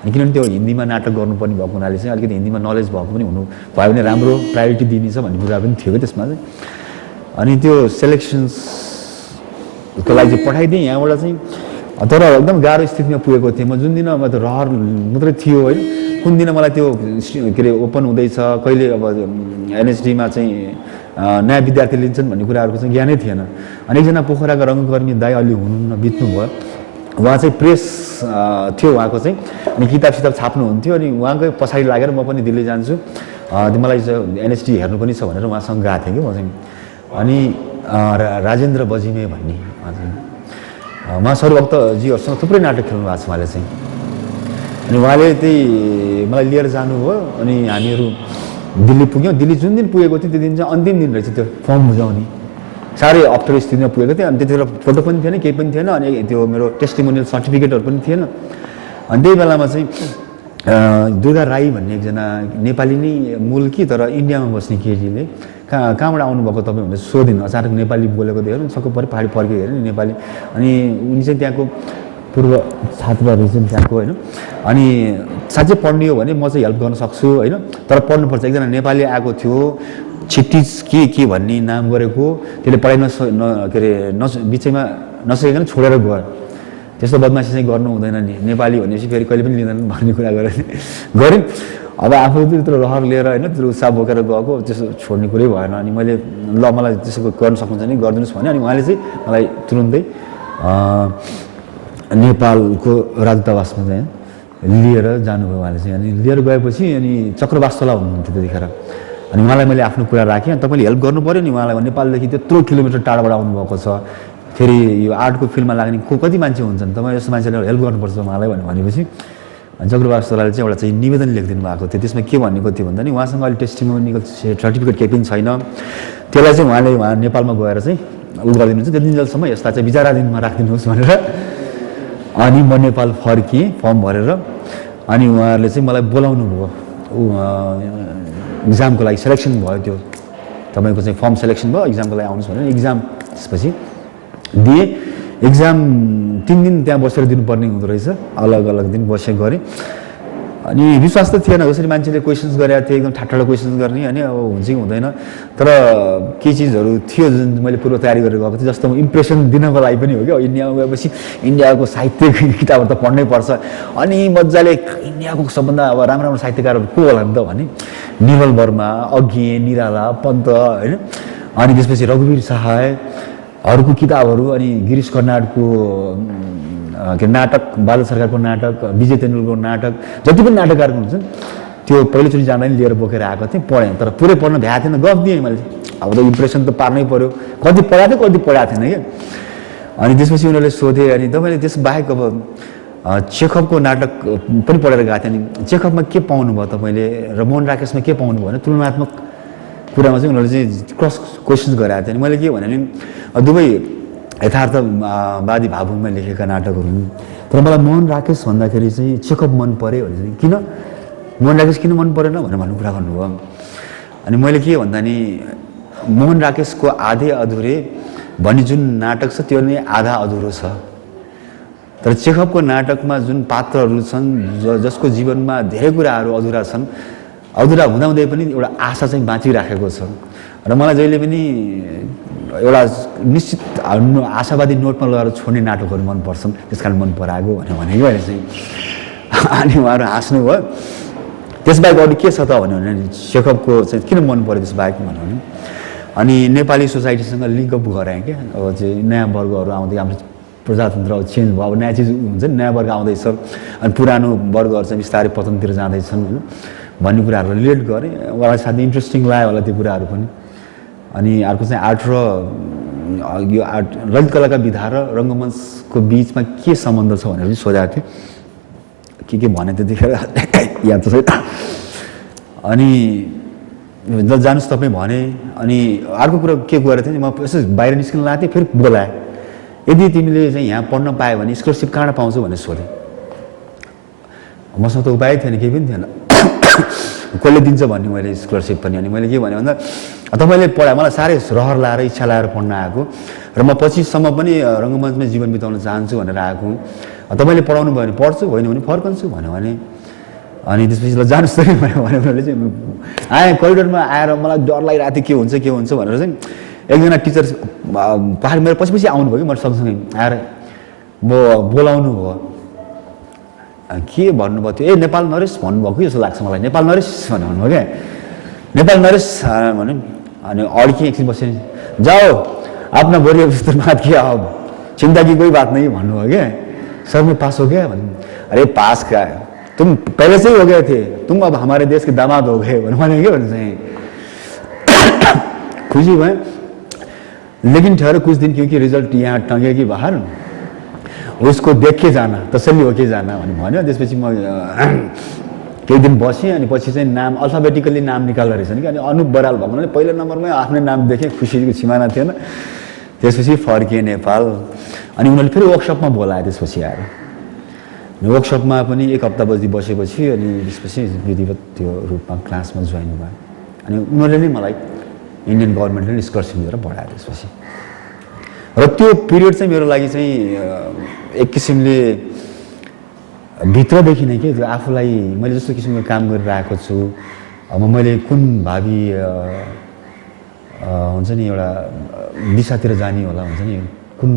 अनि किनभने त्यो हिन्दीमा नाटक गर्नुपर्ने भएको हुनाले चाहिँ अलिकति हिन्दीमा नलेज भएको पनि हुनु भयो भने राम्रो प्रायोरिटी दिनेछ भन्ने कुरा पनि थियो कि त्यसमा चाहिँ अनि त्यो सेलेक्सन्सको लागि चाहिँ पठाइदिएँ यहाँबाट चाहिँ तर एकदम गाह्रो स्थितिमा पुगेको थिएँ म जुन दिन अब त्यो रहर मात्रै थियो होइन कुन दिन मलाई त्यो के अरे ओपन हुँदैछ कहिले अब एनएचडीमा चाहिँ नयाँ विद्यार्थी लिन्छन् भन्ने कुराहरूको चाहिँ ज्ञानै थिएन अनि एकजना पोखराका रङ्गकर्मी दाइ अलि हुनुहुन्न बित्नु भयो उहाँ चाहिँ प्रेस थियो उहाँको चाहिँ अनि किताब छाप्नुहुन्थ्यो अनि उहाँकै पछाडि लागेर म पनि दिल्ली जान्छु मलाई एनएचडी हेर्नु पनि छ भनेर उहाँसँग गएको थिएँ कि म चाहिँ अनि राजेन्द्र बजिमे भन्ने उहाँ सरुभक्तजीहरूसँग थुप्रै नाटक खेल्नु भएको छ उहाँले चाहिँ अनि उहाँले त्यही मलाई लिएर जानुभयो अनि हामीहरू दिल्ली पुग्यौँ दिल्ली जुन दिन पुगेको थियो त्यो दिन चाहिँ अन्तिम दिन रहेछ त्यो फर्म बुझाउने साह्रै अप्ठ्यारो स्थितिमा पुगेको थिएँ अनि त्यतिखेर फोटो पनि थिएन केही पनि थिएन अनि त्यो मेरो टेस्टिमोनियल सर्टिफिकेटहरू पनि थिएन अनि त्यही बेलामा चाहिँ दुर्गा राई भन्ने एकजना नेपाली नै मूल कि तर इन्डियामा बस्ने केटीले कहाँबाट आउनुभएको तपाईँ भनेर सोधिन् अचानक नेपाली बोलेको देखेर सक्क पऱ्यो पहाडी फर्केको हेरेँ नि नेपाली अनि उनी चाहिँ त्यहाँको पूर्व छात्र रहेछन् त्यहाँको होइन अनि साँच्चै पढ्ने हो भने म चाहिँ हेल्प गर्न सक्छु होइन तर पढ्नुपर्छ एकजना नेपाली आएको थियो छिट्टी के भन्ने नाम गरेको त्यसले पढाइ के अरे बिचैमा नसकेकन छोडेर गयो त्यस्तो बदमासी चाहिँ गर्नु हुँदैन नि नेपाली भनेपछि फेरि कहिले पनि लिँदैन भन्ने कुरा गरेँ अब आफू त्यत्रो रहर लिएर होइन त्यत्रो उत्साह बोकेर गएको त्यसो छोड्ने कुरै भएन अनि मैले ल मलाई त्यसो गर्न सक्नुहुन्छ नि गरिदिनुहोस् भने अनि उहाँले चाहिँ मलाई तुरुन्तै नेपालको राजदूतावासमा चाहिँ लिएर जानुभयो उहाँले चाहिँ अनि लिएर गएपछि अनि चक्रवास्तोला हुनुहुन्थ्यो त्यतिखेर अनि उहाँलाई मैले आफ्नो कुरा राखेँ अनि तपाईँले हेल्प गर्नु पऱ्यो नि उहाँलाई नेपालदेखि त्यत्रो किलोमिटर टाढाबाट आउनुभएको छ फेरि यो आर्टको फिल्डमा लाग्ने कति मान्छे हुन्छन् तपाईँ जस्तो मान्छेले हेल्प गर्नुपर्छ उहाँलाई भनेपछि चक्रवास्तोलाले चाहिँ एउटा चाहिँ निवेदन लेखिदिनु भएको थियो त्यसमा के भनेको थियो भन्दा नि उहाँसँग अहिले टेस्टिमोनिकल सर्टिफिकेट केही पनि छैन त्यसलाई चाहिँ उहाँ नेपालमा गएर चाहिँ उ गरिदिनुहुन्छ त्यो दिनजलसम्म यस्ता चाहिँ विचाराधीनमा राखिदिनुहोस् भनेर अनि म नेपाल फर्किएँ फर्म भरेर अनि उहाँहरूले चाहिँ मलाई बोलाउनु भयो इक्जामको लागि सेलेक्सन भयो त्यो तपाईँको चाहिँ फर्म सेलेक्सन भयो इक्जामको लागि आउनुहोस् भनेर इक्जाम त्यसपछि दिएँ इक्जाम 3 दिन त्यहाँ बसेर दिनुपर्ने हुँदो रहेछ अलग अलग दिन बसेँ गरेँ अनि विश्वास त थिएन जसरी मान्छेले क्वेसन्स गरेका थिए एकदम ठाट्टा क्वेसन्स गर्ने अनि अब हुन्छ कि हुँदैन तर केही चिजहरू थियो जुन मैले पूर्व तयारी गरेर गएको थिएँ जस्तो इम्प्रेसन दिनको लागि पनि हो क्या इन्डियामा गएपछि इन्डियाको साहित्यको किताबहरू त पढ्नै पर्छ अनि मजाले इन्डियाको सबभन्दा अब राम्रो राम्रो साहित्यकारहरू को होला नि त भने निर्मल वर्मा अघि निराला पन्त होइन अनि त्यसपछि रघुवीर सहाय अरूको किताबहरू अनि गिरीश कर्नाडको के नाटक बादल सरकारको नाटक विजय तेन्दुलकरको नाटक जति पनि नाटककारको हुन्छन् त्यो पहिलोचोटि जाँदा नि लिएर बोकेर आएको थिएँ पढेँ तर पुरै पढ्न भ्याएको थिएन गफ दिएँ मैले अब त इम्प्रेसन त पार्नै पऱ्यो कति पढाएको थियो कति पढाएको थिएन क्या अनि त्यसपछि उनीहरूले सोधे अनि तपाईँले त्यसबाहेक अब चेखवको नाटक पनि पढेर गएको थिएँ अनि चेखवमा के पाउनुभयो तपाईँले र मोहन राकेशमा के पाउनुभयो भने तुलनात्मक कुरामा चाहिँ उनीहरूले चाहिँ क्रस क्वेसन्स गराएको थियो अनि मैले के भने दुवै यथार्थवादी भावुकमा लेखेका नाटकहरू हुन् तर मलाई मोहन राकेश भन्दाखेरि चाहिँ चेकअप मन पऱ्यो भने चाहिँ किन मोहन राकेश किन मन परेन भनेर भन्नु कुरा गर्नुभयो अनि मैले के भन्दा नि मोहन राकेशको आधे अधुरे भन्ने जुन नाटक छ त्यो नै आधा अधुरो छ तर चेखवको नाटकमा जुन पात्रहरू छन् जसको जीवनमा धेरै कुराहरू अधुरा छन् अधुरा हुँदाहुँदै पनि एउटा आशा चाहिँ बाँचिराखेको छ र मलाई जहिले पनि एउटा निश्चित आशावादी नोटमा लगाएर छोड्ने नाटकहरू मनपर्छन् त्यस कारण मन पराएको भनेको अहिले चाहिँ अनि उहाँहरू हाँस्नु भयो त्यसबाहेक अरू के छ त भने चेकअपको चाहिँ किन मन पऱ्यो त्यसबाहेक भने अनि नेपाली सोसाइटीसँग लिङ्कअप गराएँ क्या अब चाहिँ नयाँ वर्गहरू आउँदै हाम्रो प्रजातन्त्र चेन्ज भयो अब नयाँ चिज हुन्छ नि नयाँ वर्ग आउँदैछ अनि पुरानो वर्गहरू चाहिँ बिस्तारै पतनतिर जाँदैछन् होइन भन्ने कुराहरू रिलेट गरेँ उहाँलाई साथै इन्ट्रेस्टिङ लाग्यो होला त्यो कुराहरू पनि अनि अर्को चाहिँ आर्ट र यो आर्ट ललित कलाका विधा र रङ्गमञ्चको बिचमा के सम्बन्ध छ भनेर पनि सोधेको थिएँ के भने त्यतिखेर याद छ अनि जानुस् तपाईँ भने अनि अर्को कुरा के गरेको थिएँ म यसो बाहिर निस्किन लाग्थेँ फेरि बोलाएँ यदि तिमीले चाहिँ यहाँ पढ्न पायो भने स्कलरसिप कहाँबाट पाउँछौ भनेर सोधेँ मसँग त उपाय थिएन केही पनि थिएन कसले दिन्छ भन्ने मैले स्कलरसिप पनि अनि मैले के भने भन्दा तपाईँले पढाए मलाई साह्रै रहर लाएर इच्छा लाएर पढ्न आएको र म पछिसम्म पनि रङ्गमञ्चमै जीवन बिताउन चाहन्छु भनेर आएको तपाईँले पढाउनु भयो भने पढ्छु होइन भने फर्कन्छु भन्यो भने अनि त्यसपछि ल जानुहोस् त भन्यो उनीहरूले चाहिँ आएँ करिडोरमा आएर मलाई डर लागिरहेको थियो के हुन्छ भनेर चाहिँ एकजना टिचर पहाड मेरो पछि आउनुभयो कि मैले सँगसँगै आएर म बोलाउनु भयो के भन्नुभएको थियो नेपाल नरेश भन्नुभएको जस्तो लाग्छ मलाई नेपाल नरेश भनेर भन्नुभयो क्या नेपाल नरेश भन्यो अनि अड्केँ एकछिन बसेँ जाओ आफ्ना बोरिया बिस्तर बात किया अब चिंता की कोही बात नहीं भन्नुभयो क्या सर मैं पास हो गया भन्नु अरे पास क्या तुम पहले से ही हो गए थे तुम अब हमारे देश के दामाद हो गए भने के भन्नु चाहिँ खुसी भएँ लेकिन ठहरो कुछ दिन क्योंकि रिजल्ट यहाँ टंगेगी बाहर उसको देख के जाना तसल्ली होके जाना भन्यो त्यसपछि म केही दिन बसेँ अनि पछि चाहिँ नाम अल्फाबेटिकली नाम निकाल्दो रहेछ नि अनि अनुप बराल भएको हुनाले पहिलो नम्बरमै आफ्नै नाम देखेँ खुसीको सिमाना थिएन त्यसपछि फर्किएँ नेपाल अनि उनीहरूले फेरि वर्कसपमा बोलाए त्यसपछि आएर वर्कसपमा पनि एक हप्ता बसेपछि अनि त्यसपछि विधिवत त्यो रूपमा क्लासमा जोइन भयो अनि उनीहरूले नै मलाई इन्डियन गभर्मेन्टले स्कलरसिप दिएर पढायो त्यसपछि र त्यो पिरियड चाहिँ मेरो लागि चाहिँ एक किसिमले भित्रदेखि नै के त्यो आफूलाई मैले जस्तो किसिमको काम गरिरहेको छु अब मैले कुन भावी हुन्छ नि एउटा दिशातिर जाने होला हुन्छ नि कुन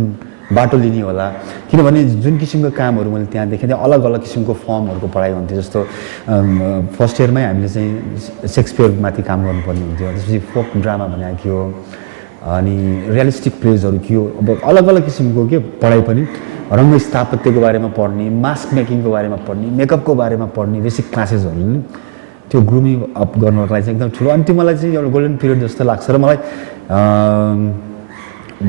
बाटो लिने होला किनभने जुन किसिमको कामहरू मैले त्यहाँ देखेँ त्यहाँ अलग अलग किसिमको फर्महरूको पढाइ हुन्थ्यो जस्तो फर्स्ट इयरमै हामीले चाहिँ सेक्सपियरमाथि काम गर्नुपर्ने हुन्थ्यो त्यसपछि फोक ड्रामा भनेको थियो अनि रियलिस्टिक प्लेजहरू थियो अब अलग अलग किसिमको के पढाइ पनि रङ्ग स्थापत्यको बारेमा पढ्ने मास्क मेकिङको बारेमा पढ्ने मेकअपको बारेमा पढ्ने बेसिक क्लासेसहरू नि त्यो ग्रुमिङ अप गर्नको लागि चाहिँ एकदम ठुलो अनि त्यो मलाई चाहिँ एउटा गोल्डन पिरियड जस्तो लाग्छ र मलाई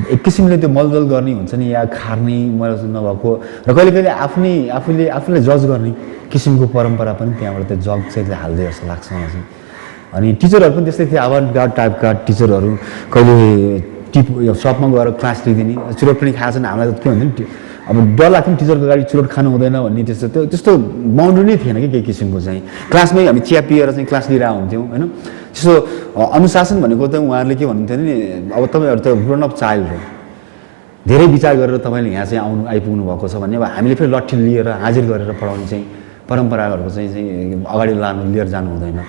एक किसिमले त्यो मलदल गर्ने हुन्छ नि या खार्ने मलाई नभएको र कहिले कहिले आफूले जज गर्ने किसिमको परम्परा पनि त्यहाँबाट त्यो जग चाहिँ हाल्दै जस्तो लाग्छ मलाई चाहिँ अनि टिचरहरू पनि त्यस्तै थियो आवाज गार्ड टाइपका टिचरहरू कहिले सपमा गएर क्लास लिइदिने चुरोट पनि खाएको छैन हामीलाई त के हुन्छ नि अब डर लाग्थ्यो नि टिचरको गाडी चुरोट खानु हुँदैन भन्ने त्यस्तो बााउन्ड्री नै थिएन कि केही किसिमको चाहिँ क्लासमै हामी चिया पिएर चाहिँ क्लास लिइरहेको हुन्थ्यौँ होइन त्यस्तो अनुशासन भनेको त उहाँहरूले के भन्नुहुन्थ्यो नि अब तपाईँहरू त ग्रोन अप चाइल्ड हो धेरै विचार गरेर तपाईँले यहाँ चाहिँ आइपुग्नु भएको छ भने अब हामीले फेरि लट्ठी लिएर हाजिर गरेर पढाउने चाहिँ परम्पराहरूको चाहिँ अगाडि लिएर जानु हुँदैन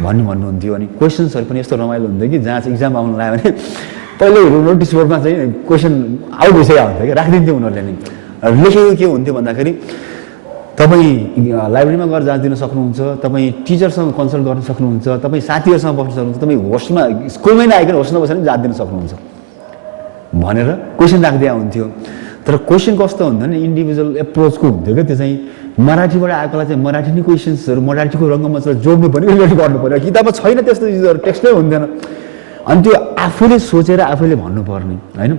भन्नुहुन्थ्यो अनि क्वेसन्सहरू पनि यस्तो रमाइलो हुन्थ्यो कि जहाँ चाहिँ इक्जाम आउनु लाग्यो भने पहिले नोटिस बोर्डमा चाहिँ क्वेसन आउट भइसकेको हुन्थ्यो कि राखिदिन्थ्यो उनीहरूले नि लेखेको के हुन्थ्यो भन्दाखेरि तपाईँ लाइब्रेरीमा गएर जाँच दिन सक्नुहुन्छ तपाईँ टिचरसँग कन्सल्ट गर्न सक्नुहुन्छ तपाईँ साथीहरूसँग बस्न सक्नुहुन्छ तपाईँ होस्टमा स्कुलमै नआइकन होस्टमा बसेर जाँच दिन सक्नुहुन्छ भनेर क्वेसन राखिदिया हुन्थ्यो तर क्वेसन कस्तो हुन्थ्यो नि इन्डिभिजुअल एप्रोचको हुन्थ्यो क्या त्यो चाहिँ मराठीबाट आएकोलाई चाहिँ मराठी नै क्वेसन्सहरू मराठीको रङ्गमञ्चलाई जोड्नु पर्यो रिलेट गर्नु पर्यो किताबमा छैन त्यस्तो चिजहरू टेक्स्टै हुन्थेन अनि त्यो आफूले सोचेर आफूले भन्नुपर्ने होइन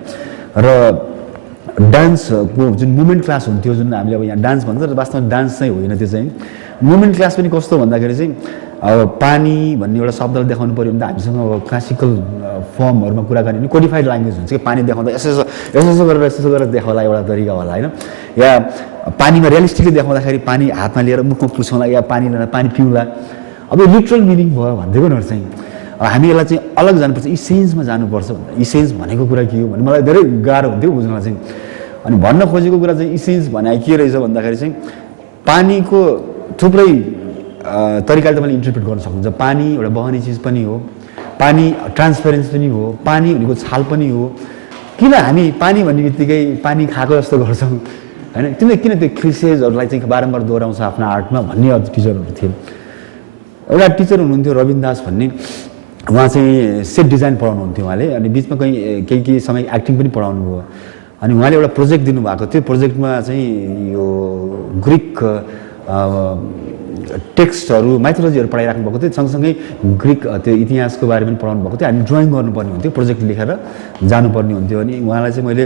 र डान्सको जुन मुभमेन्ट क्लास हुन्थ्यो जुन हामीले अब यहाँ डान्स भन्छ वास्तवमा डान्स चाहिँ होइन त्यो चाहिँ मुभमेन्ट क्लास पनि कस्तो भन्दाखेरि चाहिँ अब पानी भन्ने एउटा शब्दलाई देखाउनु पऱ्यो भने त हामीसँग अब क्लासिकल फर्महरूमा कुरा गर्ने कोडिफाइड ल्याङ्ग्वेज हुन्छ कि पानी देखाउँदा यसो गरेर देखाउला एउटा तरिका होला होइन या पानीमा रियलिस्टिकली देखाउँदाखेरि पानी हातमा लिएर मुखमा पुछौँला या पानी पिउँला अब यो लिटरल मिनिङ भयो भनिदिएको उनीहरू चाहिँ अब हामी यसलाई चाहिँ अलग जानुपर्छ इसेन्समा जानुपर्छ इसेन्स भनेको कुरा के हो भने मलाई धेरै गाह्रो हुन्थ्यो बुझ्न चाहिँ अनि भन्न खोजेको कुरा चाहिँ इसेन्स भने के रहेछ भन्दाखेरि चाहिँ पानीको थुप्रै तरिकाले तपाईँले इन्टरप्रेट गर्न सक्नुहुन्छ पानी एउटा बहने चिज पनि हो पानी ट्रान्सपेरेन्स पनि हो पानी भनेको छाल पनि हो किन हामी पानी भन्ने बित्तिकै पानी खाएको जस्तो गर्छौँ होइन किन त्यो क्लिसेजहरूलाई चाहिँ बारम्बार दोहोऱ्याउँछ आफ्नो आर्टमा भन्ने टिचरहरू थिए एउटा टिचर हुनुहुन्थ्यो रविन दास भन्ने उहाँ चाहिँ सेट डिजाइन पढाउनुहुन्थ्यो उहाँले अनि बिचमा केही समय एक्टिङ पनि पढाउनु भयो अनि उहाँले एउटा प्रोजेक्ट दिनुभएको थियो प्रोजेक्टमा चाहिँ यो ग्रिक टेक्स्टहरू माइथोलोजीहरू पढाइराख्नु भएको थियो सँगसँगै ग्रिक त्यो इतिहासको बारेमा पनि पढाउनु भएको थियो हामी ड्रइङ गर्नुपर्ने हुन्थ्यो प्रोजेक्ट लेखेर जानुपर्ने हुन्थ्यो अनि उहाँलाई चाहिँ मैले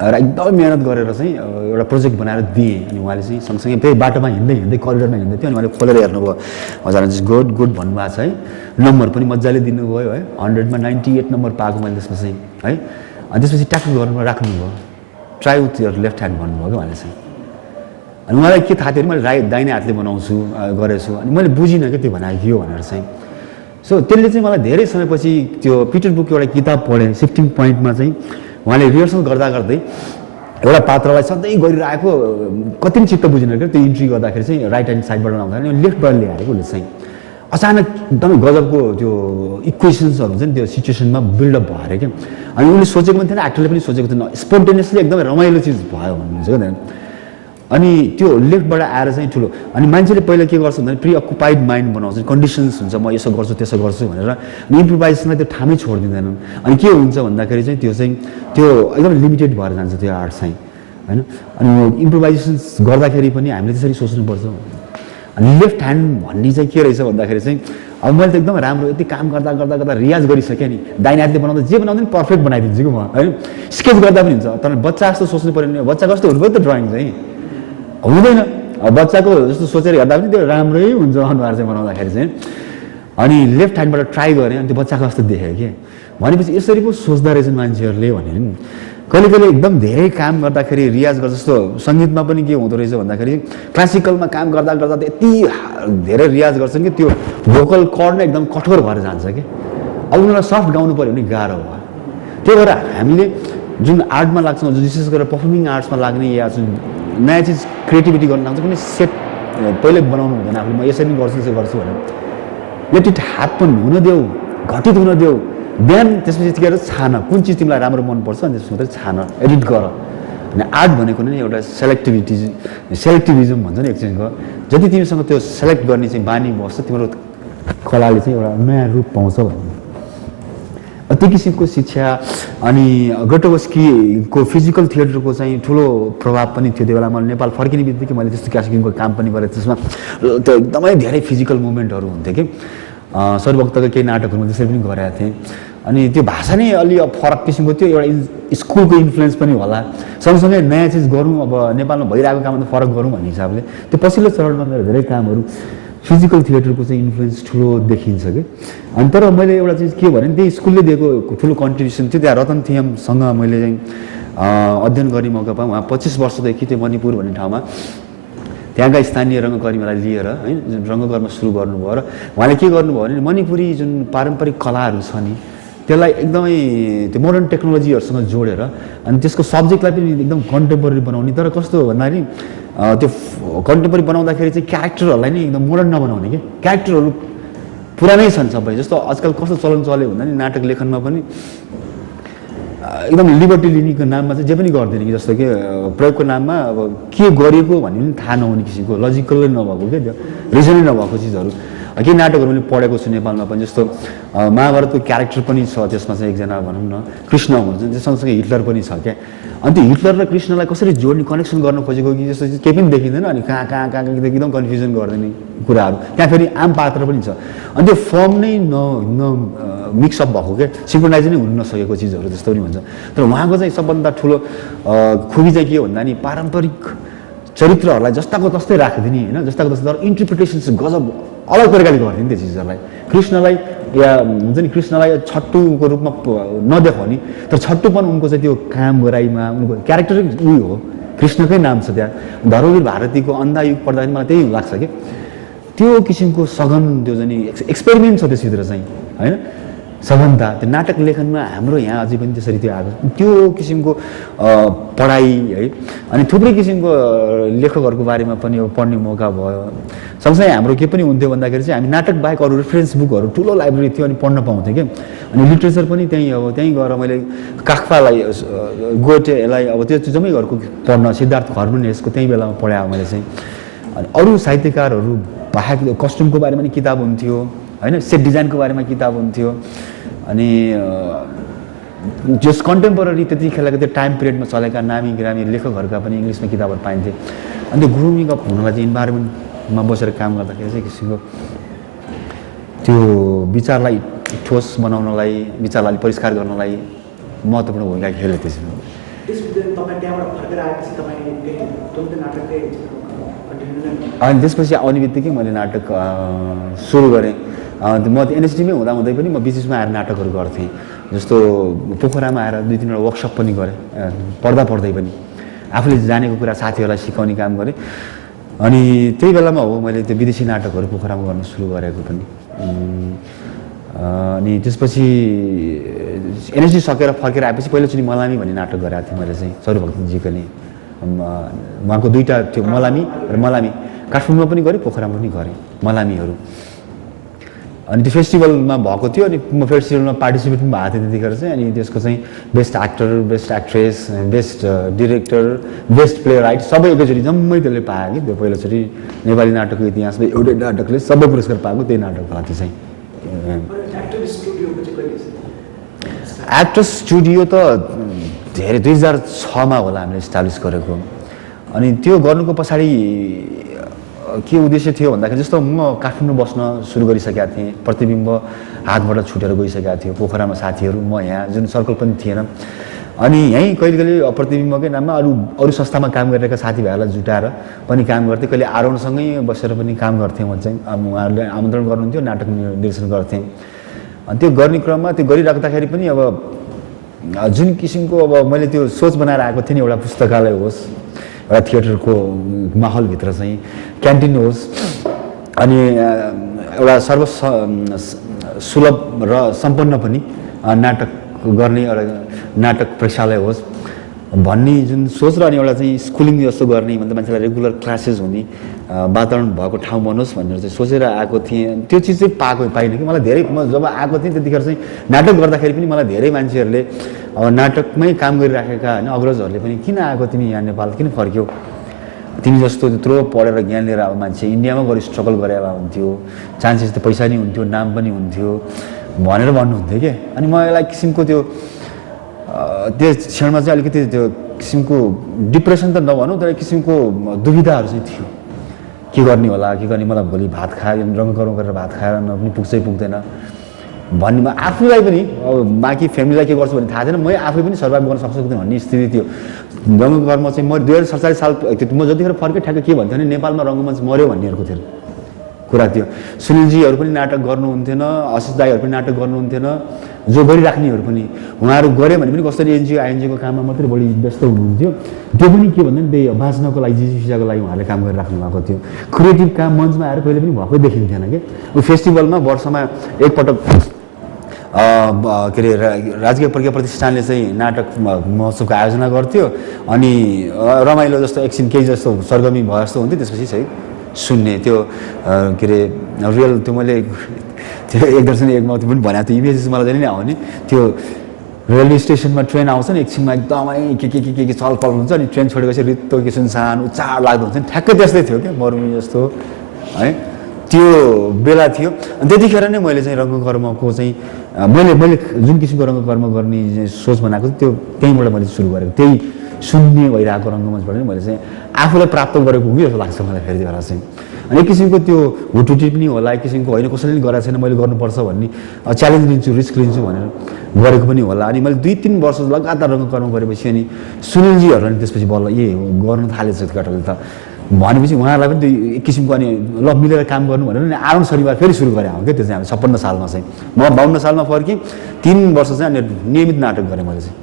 एकदमै मिहिनेत गरेर चाहिँ एउटा प्रोजेक्ट बनाएर दिएँ अनि उहाँले चाहिँ सँगसँगै त्यही बाटोमा हिँड्दै करिडोरमा हिँड्दै थियो अनि उहाँले खोलेर हेर्नुभयो हजुर गुड गुड भन्नुभएको छ है नम्बर पनि मजाले दिनुभयो है 100 मा 98 नम्बर पाएको मैले त्यसमा चाहिँ है अनि त्यसपछि ट्याकल गर्नु राख्नुभयो try with your left hand भन्नुभयो क्या उहाँले चाहिँ अनि मलाई के थाहा थियो भने मैले दाहिने हातले बनाउँछु गरेछु अनि मैले बुझिनँ क्या त्यो भनेको के हो भनेर चाहिँ सो त्यसले चाहिँ मलाई धेरै समयपछि त्यो पिटर बुकको एउटा किताब पढेँ शिफ्टिङ पोइन्टमा चाहिँ उहाँले रिहर्सल गर्दा गर्दै एउटा पात्रलाई सधैँ गरिरहेको कति पनि चित्त बुझेन क्या त्यो इन्ट्री गर्दाखेरि चाहिँ राइट ह्यान्ड साइडबाट आउँदा अनि लेफ्टबाट ल्याएको उसले चाहिँ अचानक एकदमै गजबको त्यो इक्वेसन्सहरू हुन्छ नि त्यो सिचुएसनमा बिल्डअप भएर क्या अनि उनले सोचेको पनि थिएन एक्टरले पनि सोचेको थिएन स्पोन्टेनियसली एकदमै रमाइलो चिज भयो भन्नुहुन्छ क्या अनि त्यो लेफ्टबाट आएर चाहिँ ठुलो अनि मान्छेले पहिला के गर्छ भन्दा प्रि अकुपाइड माइन्ड बनाउँछ कन्डिसन्स हुन्छ म यसो गर्छु त्यसो गर्छु भनेर अनि इम्प्रोभाइजेसनलाई त्यो ठामै छोडिदिँदैनन् अनि के हुन्छ भन्दाखेरि चाहिँ त्यो एकदम लिमिटेड भएर जान्छ त्यो आर्ट चाहिँ होइन अनि इम्प्रोभाइजेसन्स गर्दाखेरि पनि हामीले त्यसरी सोच्नुपर्छ अनि लेफ्ट ह्यान्ड भन्ने चाहिँ के रहेछ भन्दाखेरि चाहिँ अब मैले त एकदम राम्रो यति काम गर्दा गर्दा गर्दा रियाज गरिसकेँ नि दाहिने हातले बनाउँदा जे बनाउँदा नि पर्फेक्ट बनाइदिन्छु कि म होइन स्केच गर्दा पनि हुन्छ तर बच्चा जस्तो सोच्नु पऱ्यो नि बच्चा कस्तो हुनु पऱ्यो त ड्रइङ चाहिँ हुँदैन अब बच्चाको जस्तो सोचेर हेर्दा पनि त्यो राम्रै हुन्छ अनुहार चाहिँ बनाउँदाखेरि चाहिँ अनि लेफ्ट ह्यान्डबाट ट्राई गरेँ अनि त्यो बच्चाको जस्तो देखेँ कि भनेपछि यसरी पो सोच्दा रहेछन् मान्छेहरूले भने नि कहिले कहिले एकदम धेरै काम गर्दाखेरि रियाज गर्दा जस्तो सङ्गीतमा पनि के हुँदो रहेछ भन्दाखेरि क्लासिकलमा काम गर्दा गर्दा यति धेरै रियाज गर्छन् कि त्यो भोकल कर्ड नै एकदम कठोर भएर जान्छ कि अब उनीहरूलाई सफ्ट गाउनु पऱ्यो भने गाह्रो भयो त्यही भएर हामीले जुन आर्टमा लाग्छौँ विशेष गरेर पर्फर्मिङ आर्ट्समा लाग्ने या जुन नयाँ चिज क्रिएटिभिटी गर्न लाग्छ कुनै सेट पहिल्यै बनाउनु हुँदैन आफूले म यसरी गर्छु यसो गर्छु भनेर लेट इट ह्यापन हुन देऊ घटित हुन देऊ बिहान त्यसपछि यतिखेर छान कुन चिज तिमीलाई राम्रो मनपर्छ अनि त्यसपछि मात्रै छान एडिट गर अनि आर्ट भनेको नै एउटा सेलेक्टिभिजम भन्छ नि एकछिनको जति तिमीसँग त्यो सेलेक्ट गर्ने चाहिँ बानी बस्छ तिम्रो कलाले चाहिँ एउटा नयाँ रूप पाउँछ भन्ने त्यो किसिमको शिक्षा अनि ग्रोटोवस्कीको फिजिकल थिएटरको चाहिँ ठुलो प्रभाव पनि थियो त्यो बेला मैले नेपाल फर्किने बित्तिकै मैले त्यस्तो क्यासिकिङको काम पनि गरेँ त्यसमा त्यो एकदमै धेरै फिजिकल मुभमेन्टहरू हुन्थ्यो कि सर्वभक्तको केही नाटकहरूमा त्यसरी पनि गरेका थिएँ अनि त्यो भाषा नै अलि फरक किसिमको थियो एउटा स्कुलको इन्फ्लुएन्स पनि होला सँगसँगै नयाँ चिज गरौँ अब नेपालमा भइरहेको काममा त फरक गरौँ भन्ने हिसाबले त्यो पछिल्लो चरणमा मेरो धेरै कामहरू फिजिकल थिएटरको चाहिँ इन्फ्लुएन्स ठुलो देखिन्छ कि अनि तर मैले एउटा चिज के भने त्यही स्कुलले दिएको ठुलो कन्ट्रिब्युसन थियो त्यहाँ रतन थियमसँग मैले चाहिँ अध्ययन गर्ने मौका पाएँ उहाँ 25 वर्षदेखि त्यो मणिपुर भन्ने ठाउँमा त्यहाँका स्थानीय रङ्गकर्मीलाई लिएर है रङ्गकर्म सुरु गर्नुभयो र उहाँले के गर्नुभयो भने मणिपुरी जुन पारम्परिक कलाहरू छ नि त्यसलाई एकदमै त्यो मोडर्न टेक्नोलोजीहरूसँग जोडेर अनि त्यसको सब्जेक्टलाई पनि एकदम कन्टेम्पोरेरी बनाउने तर कस्तो भन्दाखेरि त्यो कन्टेम्पोरेरी बनाउँदाखेरि चाहिँ क्यारेक्टरहरूलाई नै एकदम मोडर्न नबनाउने कि क्यारेक्टरहरू पुरानै छन् सबै जस्तो आजकल कस्तो चलन चल्यो भन्दा नि नाटक लेखनमा पनि एकदम लिबर्टी लिनेको नाममा चाहिँ जे पनि गर्दैन कि जस्तो कि प्रयोगको नाममा अब के गरेको भन्ने पनि थाहा नहुने किसिमको लजिकलै नभएको क्या त्यो रिजनै नभएको चिजहरू केही नाटकहरू मैले पढेको छु नेपालमा पनि जस्तो महाभारतको क्यारेक्टर पनि छ त्यसमा चाहिँ एकजना भनौँ न कृष्ण हुनुहुन्छ त्यो सँगसँगै हिटलर पनि छ क्या अनि त्यो हिटलर र कृष्णलाई कसरी जोड्ने कनेक्सन गर्न खोजेको कि जस्तो केही पनि देखिँदैन अनि कहाँ एकदम कन्फ्युजन गरिदिने कुराहरू त्यहाँ फेरि आम पात्र पनि छ अनि त्यो फर्म नै मिक्सअप भएको क्या सिङ्क्रोनाइज नै हुन नसकेको चिजहरू जस्तो पनि हुन्छ तर उहाँको चाहिँ सबभन्दा ठुलो खुबी चाहिँ के हो भन्दा नि पारम्परिक चरित्रहरूलाई जस्ताको तस्तै राखिदिने होइन जस्ताको तस्तै तर इन्टरप्रिटेसन चाहिँ गजब अलग तरिकाले गरिदिने त्यो चिजहरूलाई कृष्णलाई या हुन्छ नि कृष्णलाई छट्टुको रूपमा नदेखाउने तर छट्टुपन उनको चाहिँ त्यो काम गराइमा उनको क्यारेक्टरै उयो हो कृष्णकै नाम छ त्यहाँ धर्मवीर भारतीको अन्धा युग पढ्दा पनि मलाई त्यही लाग्छ कि त्यो किसिमको सघन त्यो चाहिँ एक्सपेरिमेन्ट छ त्यसभित्र चाहिँ होइन सघनता त्यो नाटक लेखनमा हाम्रो यहाँ अझै पनि त्यसरी त्यो आएको त्यो किसिमको पढाइ है अनि थुप्रै किसिमको लेखकहरूको बारेमा पनि पढ्ने मौका भयो सँगसँगै हाम्रो के पनि हुन्थ्यो भन्दाखेरि चाहिँ हामी नाटक बाहेक अरू रेफरेन्स बुकहरू ठुलो लाइब्रेरी थियो अनि पढ्न पाउँथ्यौँ क्या अनि लिट्रेचर पनि त्यहीँ गएर मैले काखपालाई गोटेलाई अब त्यो जम्मै घरको पढ्न सिद्धार्थ खर्मुनेसको त्यही बेलामा पढाएँ मैले चाहिँ अनि अरू साहित्यकारहरू बाहेक कस्ट्युमको बारेमा पनि किताब हुन्थ्यो होइन सेट डिजाइनको बारेमा किताब हुन्थ्यो अनि जस कन्टेम्पोरेरी त्यतिखेरको त्यो टाइम पिरियडमा चलेका नामी ग्रामी लेखकहरूका पनि इङ्ग्लिसमा किताबहरू पाइन्थे अनि त्यो ग्रुमिङ अप हुनलाई चाहिँ इन्भाइरोमेन्ट मा बसेर काम गर्दाखेरि चाहिँ किसिमको त्यो विचारलाई ठोस बनाउनलाई विचारलाई परिष्कार गर्नलाई महत्त्वपूर्ण भूमिका खेले त्यसमा त्यसपछि तपाईँ त्यहाँबाट फर्केर आएपछि तपाईँ तुरुन्तै नाटककै कन्टिन्यू अनि त्यसपछि आउने बित्तिकै मैले नाटक सुरु गरेँ म एनएसडीमै हुँदै पनि म बिचमा आएर नाटकहरू गर्थेँ जस्तो पोखरामा आएर 2-3 वटा वर्कसप पनि गरेँ पढ्दै पनि आफूले जानेको कुरा साथीहरूलाई सिकाउने काम गरेँ अनि त्यही बेलामा हो मैले त्यो विदेशी नाटकहरू पोखरामा गर्न सुरु गरेको पनि अनि त्यसपछि एनएसडी सकेर फर्केर आएपछि पहिलोचोटि मलामी भन्ने नाटक गरेको थिएँ मैले चाहिँ सरूभक्तजीको नि उहाँको 2टा थियो मलामी र मलामी काठमाडौँमा पनि गरेँ पोखरामा पनि गरेँ मलामीहरू अनि त्यो फेस्टिभलमा भएको थियो अनि म फेस्टिभलमा पार्टिसिपेट पनि भएको थिएँ त्यतिखेर चाहिँ अनि त्यसको चाहिँ best actor best actress best director best play right सबै एकैचोटि जम्मै त्यसले पायो कि त्यो पहिलोचोटि नेपाली नाटकको इतिहासमा एउटै नाटकले सबै पुरस्कार पाएको त्यही नाटक भएको थियो चाहिँ एक्टर्स स्टुडियो त धेरै 2006मा होला हामीले इस्टाब्लिस गरेको अनि त्यो गर्नुको पछाडि के उद्देश्य थियो भन्दाखेरि जस्तो म काठमाडौँ बस्न सुरु गरिसकेका थिएँ प्रतिबिम्ब हातबाट छुटेर गइसकेका थियो पोखरामा साथीहरू म यहाँ जुन सर्कल पनि थिएन अनि यहीँ कहिले प्रतिबिम्बकै नाममा अरू संस्थामा काम गरिरहेका साथीभाइहरूलाई जुटाएर पनि काम गर्थेँ कहिले आरोहणसँगै बसेर पनि काम गर्थेँ म चाहिँ उहाँहरूले आमन्त्रण गर्नुहुन्थ्यो नाटक निर्देशन गर्थेँ अनि त्यो गर्ने क्रममा त्यो गरिराख्दाखेरि पनि अब जुन किसिमको अब मैले त्यो सोच बनाएर आएको थिएँ नि एउटा पुस्तकालय होस् एउटा थिएटरको माहौलभित्र चाहिँ क्यान्टिन होस् अनि एउटा सुलभ र सम्पन्न पनि नाटक गर्ने एउटा नाटक प्रेक्षालय होस् भन्ने जुन सोच र अनि एउटा चाहिँ स्कुलिङ जस्तो गर्ने भन्दा मान्छेलाई रेगुलर क्लासेस हुने वातावरण भएको ठाउँ बनोस् भनेर चाहिँ सोचेर आएको थिएँ त्यो चिज चाहिँ पाइनँ कि मलाई धेरै म जब आएको थिएँ त्यतिखेर चाहिँ नाटक गर्दाखेरि पनि मलाई धेरै मान्छेहरूले अब नाटकमै काम गरिराखेका होइन अग्रजहरूले पनि किन आएको तिमी यहाँ नेपाल किन फर्क्यौ तिमी जस्तो त्यत्रो पढेर ज्ञान लिएर अब मान्छे इन्डियामा गएर स्ट्रगल गरे भए हुन्थ्यो चान्सेस त पैसा नि हुन्थ्यो नाम पनि हुन्थ्यो भनेर भन्नुहुन्थ्यो कि अनि मलाई किसिमको त्यो क्षणमा चाहिँ अलिकति त्यो किसिमको डिप्रेसन त नभनौँ तर किसिमको दुविधाहरू चाहिँ थियो के गर्ने होला के गर्ने मलाई भोलि भात खाएर रङकरौँ गरेर भात खाएर पनि पुग्दैन भन्नेमा आफूलाई पनि अब बाँकी फ्यामिलीलाई के गर्छु भन्ने थाहा थिएन म आफै पनि सर्भाइभ गर्न सक्छु भन्ने स्थिति थियो रङ्गकर्म चाहिँ म 2047 साल म जतिखेर फर्केँ ठ्याक्कै के भन्थ्यो भने नेपालमा रङ्गमञ्च मऱ्यो भन्नेहरूको थियो कुरा थियो सुनिलजीहरू पनि नाटक गर्नुहुन्थेन आशिष दाईहरू पनि नाटक गर्नुहुन्थेन जो गरिराख्नेहरू पनि उहाँहरू गऱ्यो भने पनि कसरी एनजिओ आइएनजिओको काममा मात्रै बढी व्यस्त हुनुहुन्थ्यो त्यो पनि के भन्दा नि त्यही बाँच्नको लागि जिसिसिजाको लागि उहाँहरूले काम गरिराख्नु भएको थियो क्रिएटिभ काम मञ्चमा आएर कहिले पनि भएकै देखिन्थेन कि फेस्टिभलमा वर्षमा एकपटक के अरे राजकीय प्रज्ञा प्रतिष्ठानले चाहिँ नाटक महोत्सवको आयोजना गर्थ्यो अनि रमाइलो जस्तो एकछिन केही जस्तो सरगर्मी भयो जस्तो हुन्थ्यो त्यसपछि चाहिँ सुन्ने त्यो के अरे रियल त्यो मैले त्यो एक दर्शन एक मौत पनि भनेको थियो इमेजेस मलाई जहिले नै आउने त्यो रेलवे स्टेसनमा ट्रेन आउँछ नि एकछिनमा एकदमै के चलपल हुन्छ अनि ट्रेन छोडेपछि रित्तो के सुनसान उचाड लाग्दो हुन्छ नि ठ्याक्कै त्यस्तै थियो क्या मरुमी जस्तो है त्यो बेला थियो अनि त्यतिखेर नै मैले चाहिँ रङ्गकर्मको चाहिँ मैले जुन किसिमको रङ्गकर्म गर्ने सोच बनाएको थिएँ त्यो त्यहीँबाट मैले सुरु गरेको त्यही शून्य भइरहेको रङ्गमञ्चबाट नै मैले चाहिँ आफूलाई प्राप्त गरेको कि जस्तो लाग्छ मलाई फेरि बेला चाहिँ अनि एक किसिमको त्यो हुटुटी पनि होला एक किसिमको होइन कसैले पनि गराएको छैन मैले गर्नुपर्छ भन्ने च्यालेन्ज लिन्छु रिस्क लिन्छु भनेर गरेको पनि होला अनि मैले 2-3 वर्ष लगातार रङ्गकर्म गरेपछि अनि सुनिलजीहरूलाई त्यसपछि बल्ल गर्न थालेछ केटाले त भनेपछि उहाँहरूलाई पनि एक किसिमको अनि ल मिलेर काम गर्नु भनेर नि आरोहण शनिबार फेरि सुरु गरेँ क्या त्यो चाहिँ 56 सालमा चाहिँ म 52 सालमा फर्केँ 3 वर्ष चाहिँ अनि नियमित नाटक गरेँ मैले चाहिँ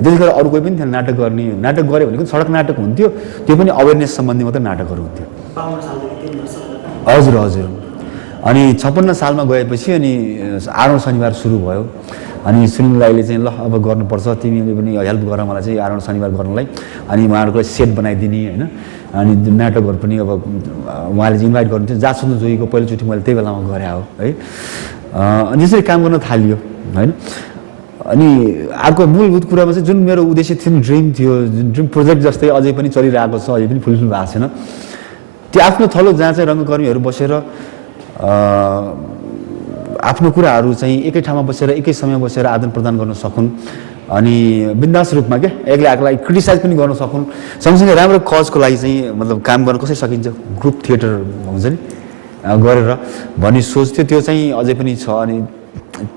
त्यतिखेर अरू कोही पनि थिएन नाटक गर्ने नाटक गऱ्यो भने पनि सडक नाटक हुन्थ्यो त्यो पनि अवेरनेस सम्बन्धी मात्रै नाटकहरू हुन्थ्यो हजुर अनि 56 सालमा गएपछि अनि आरोहण शनिबार सुरु भयो अनि सुनिल राईले चाहिँ ल अब गर्नुपर्छ तिमीले पनि हेल्प गर मलाई चाहिँ आरोहण शनिबार गर्नलाई अनि उहाँहरूको सेट बनाइदिने होइन अनि नाटकहरू पनि अब उहाँले चाहिँ इन्भाइट गर्नुहुन्थ्यो जासुन्द जोगीको पहिलोचोटि मैले त्यही बेलामा गरेँ हो है अनि यसरी काम गर्न थालियो होइन अनि अर्को मूलभूत कुरामा चाहिँ जुन मेरो उद्देश्य थियो ड्रिम थियो ड्रिम प्रोजेक्ट जस्तै अझै पनि चलिरहेको छ अझै पनि फुलफिल भएको छैन त्यो आफ्नो थलो जहाँ चाहिँ रङ्गकर्मीहरू बसेर आफ्नो कुराहरू चाहिँ एकै ठाउँमा बसेर एकै समय बसेर आदान प्रदान गर्न सकुन् अनि बिन्दास रूपमा के एक्लै आफूलाई क्रिटिसाइज पनि गर्न सकुन् सँगसँगै राम्रो कजको लागि चाहिँ मतलब काम गर्न कसरी सकिन्छ ग्रुप थिएटर हुन्छ नि गरेर भन्ने सोच थियो त्यो चाहिँ अझै पनि छ अनि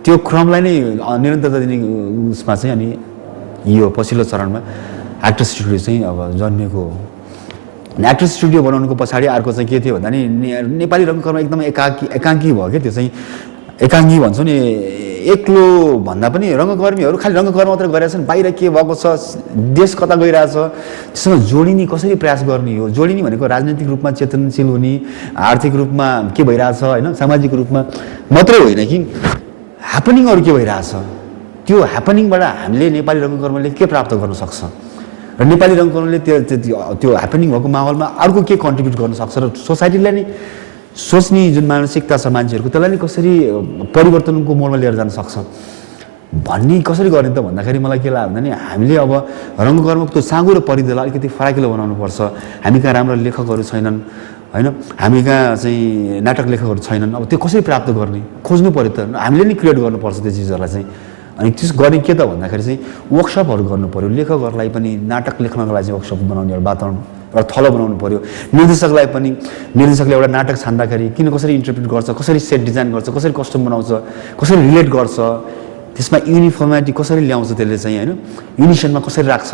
त्यो क्रमलाई नै निरन्तरता दिने उसमा चाहिँ अनि यो पछिल्लो चरणमा एक्टर्स स्टुडियो चाहिँ अब जन्मेको हो एक्टर्स स्टुडियो बनाउनुको पछाडि अर्को चाहिँ के थियो भन्दा नि नेपाली रङ्गकर्म एकदम एकाङ्की भयो क्या त्यो चाहिँ एकाङ्गी भन्छौँ नि एक्लो भन्दा पनि रङ्गकर्मीहरू खालि रङ्गकर्म मात्र गरिरहेछन् बाहिर के भएको छ देश कता गइरहेछ त्यसमा जोडिने कसरी प्रयास गर्ने हो जोडिने भनेको राजनैतिक रूपमा चेतनशील हुने आर्थिक रूपमा के भइरहेछ होइन सामाजिक रूपमा मात्रै होइन कि ह्यापनिङहरू के भइरहेछ त्यो ह्यापनिङबाट हामीले नेपाली रङ्गकर्मले के प्राप्त गर्न सक्छ र नेपाली रङ्गकर्मले त्यो ह्यापनिङ भएको माहौलमा अर्को के कन्ट्रिब्युट गर्न सक्छ र सोसाइटीलाई नै सोच्ने जुन मानसिकता छ मान्छेहरूको त्यसलाई नै कसरी परिवर्तनको मोडमा लिएर जान सक्छ भन्ने कसरी गर्ने त भन्दाखेरि मलाई के लाग्यो भने हामीले अब रङ्गकर्मको त्यो साँगुरो परिधिलाई अलिकति फराकिलो बनाउनुपर्छ हामी कहाँ राम्रो लेखकहरू छैनन् होइन हामी कहाँ चाहिँ नाटक लेखकहरू छैनन् अब त्यो कसरी प्राप्त गर्ने खोज्नु पऱ्यो त हामीले नै क्रिएट गर्नुपर्छ त्यो चिजहरूलाई चाहिँ अनि त्यस गर्ने के त भन्दाखेरि चाहिँ वर्कसपहरू गर्नु पऱ्यो लेखकहरूलाई पनि नाटक लेख्नको लागि चाहिँ वर्कसप बनाउने एउटा वातावरण एउटा थलो बनाउनु पऱ्यो निर्देशकलाई पनि निर्देशकले एउटा नाटक छान्दाखेरि किन कसरी इन्टरप्रिट गर्छ कसरी सेट डिजाइन गर्छ कसरी कस्ट्युम बनाउँछ कसरी रिलेट गर्छ त्यसमा युनिफर्मिटी कसरी ल्याउँछ त्यसले चाहिँ होइन युनिसनमा कसरी राख्छ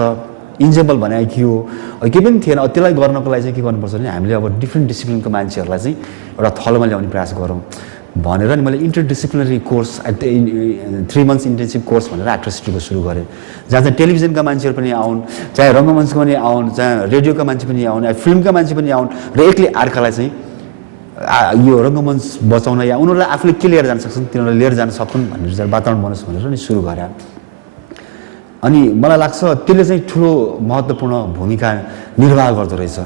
इन्जेबल भनेको के हो केही पनि थिएन त्यसलाई गर्नको लागि चाहिँ के गर्नुपर्छ भने हामीले अब डिफ्रेन्ट डिसिप्लिनको मान्छेहरूलाई चाहिँ एउटा थलोमा ल्याउने प्रयास गरौँ भनेर नि मैले interdisciplinary course 3 months intensive course भनेर एक्टर्स स्टुडियो सुरु गरेँ जहाँ चाहिँ टेलिभिजनका मान्छेहरू पनि आउन् चाहे रङ्गमञ्चको पनि आउन् चाहे रेडियोका मान्छे पनि आउन् या फिल्मका मान्छे पनि आउन् र एकले अर्कालाई चाहिँ यो रङ्गमञ्च बचाउन या उनीहरूलाई आफूले के लिएर जान सक्छन् तिनीहरूलाई लिएर जान सकुन् भनेर चाहिँ वातावरण बनोस् भनेर नि सुरु गरेँ अनि मलाई लाग्छ त्यसले चाहिँ ठुलो महत्त्वपूर्ण भूमिका निर्वाह गर्दो रहेछ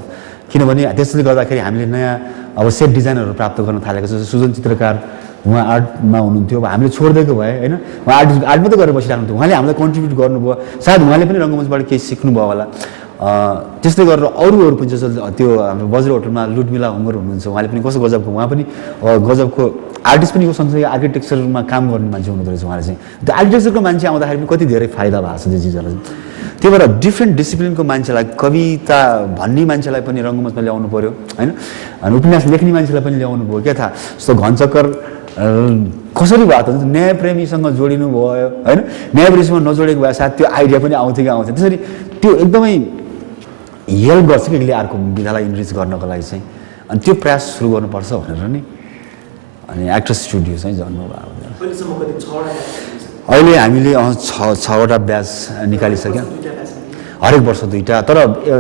किनभने त्यसले गर्दाखेरि हामीले नयाँ अब सेट डिजाइनहरू प्राप्त गर्न थालेको छ सुजन चित्रकार उहाँ आर्टमा हुनुहुन्थ्यो अब हामीले छोडिदिएको भए होइन उहाँ आर्ट मात्रै गरेर बसिराख्नु थियो उहाँले हामीलाई कन्ट्रिब्युट गर्नुभयो सायद उहाँले पनि रङ्गमञ्चबाट केही सिक्नुभयो होला त्यस्तै गरेर अरूहरू पनि जस्तो त्यो हाम्रो बज्र होटलमा लुडमिला हुङ्गर हुनुहुन्छ उहाँले पनि कस्तो गजबको उहाँ पनि गजबको आर्टिस्ट पनि सँगसँगै आर्किटेक्चरमा काम गर्ने मान्छे हुनुहुँदो रहेछ उहाँले चाहिँ त्यो आर्किटेक्चरको मान्छे आउँदाखेरि पनि कति धेरै फाइदा भएको छ त्यो चिजहरूलाई त्यही भएर डिफ्रेन्ट डिसिप्लिनको मान्छेलाई कविता भन्ने मान्छेलाई पनि रङ्गमञ्चमा ल्याउनु पऱ्यो होइन अनि उपन्यास लेख्ने मान्छेलाई पनि ल्याउनु भयो के थाहा जस्तो घनचक्कर कसरी भएको त न्याय प्रेमीसँग जोडिनु भयो होइन न्याय प्रेमीसँग नजोडेको भए सायद त्यो आइडिया पनि आउँथ्यो कि आउँथ्यो त्यसरी त्यो एकदमै हेल्प गर्छ कि यसले अर्को विधालाई इन्रिच गर्नको लागि चाहिँ अनि त्यो प्रयास सुरु गर्नुपर्छ भनेर नि अनि एक्टर्स स्टुडियो चाहिँ जन्म भयो अहिले हामीले 6वटा ब्याच निकालिसक्यौँ हरेक वर्ष 2टा तर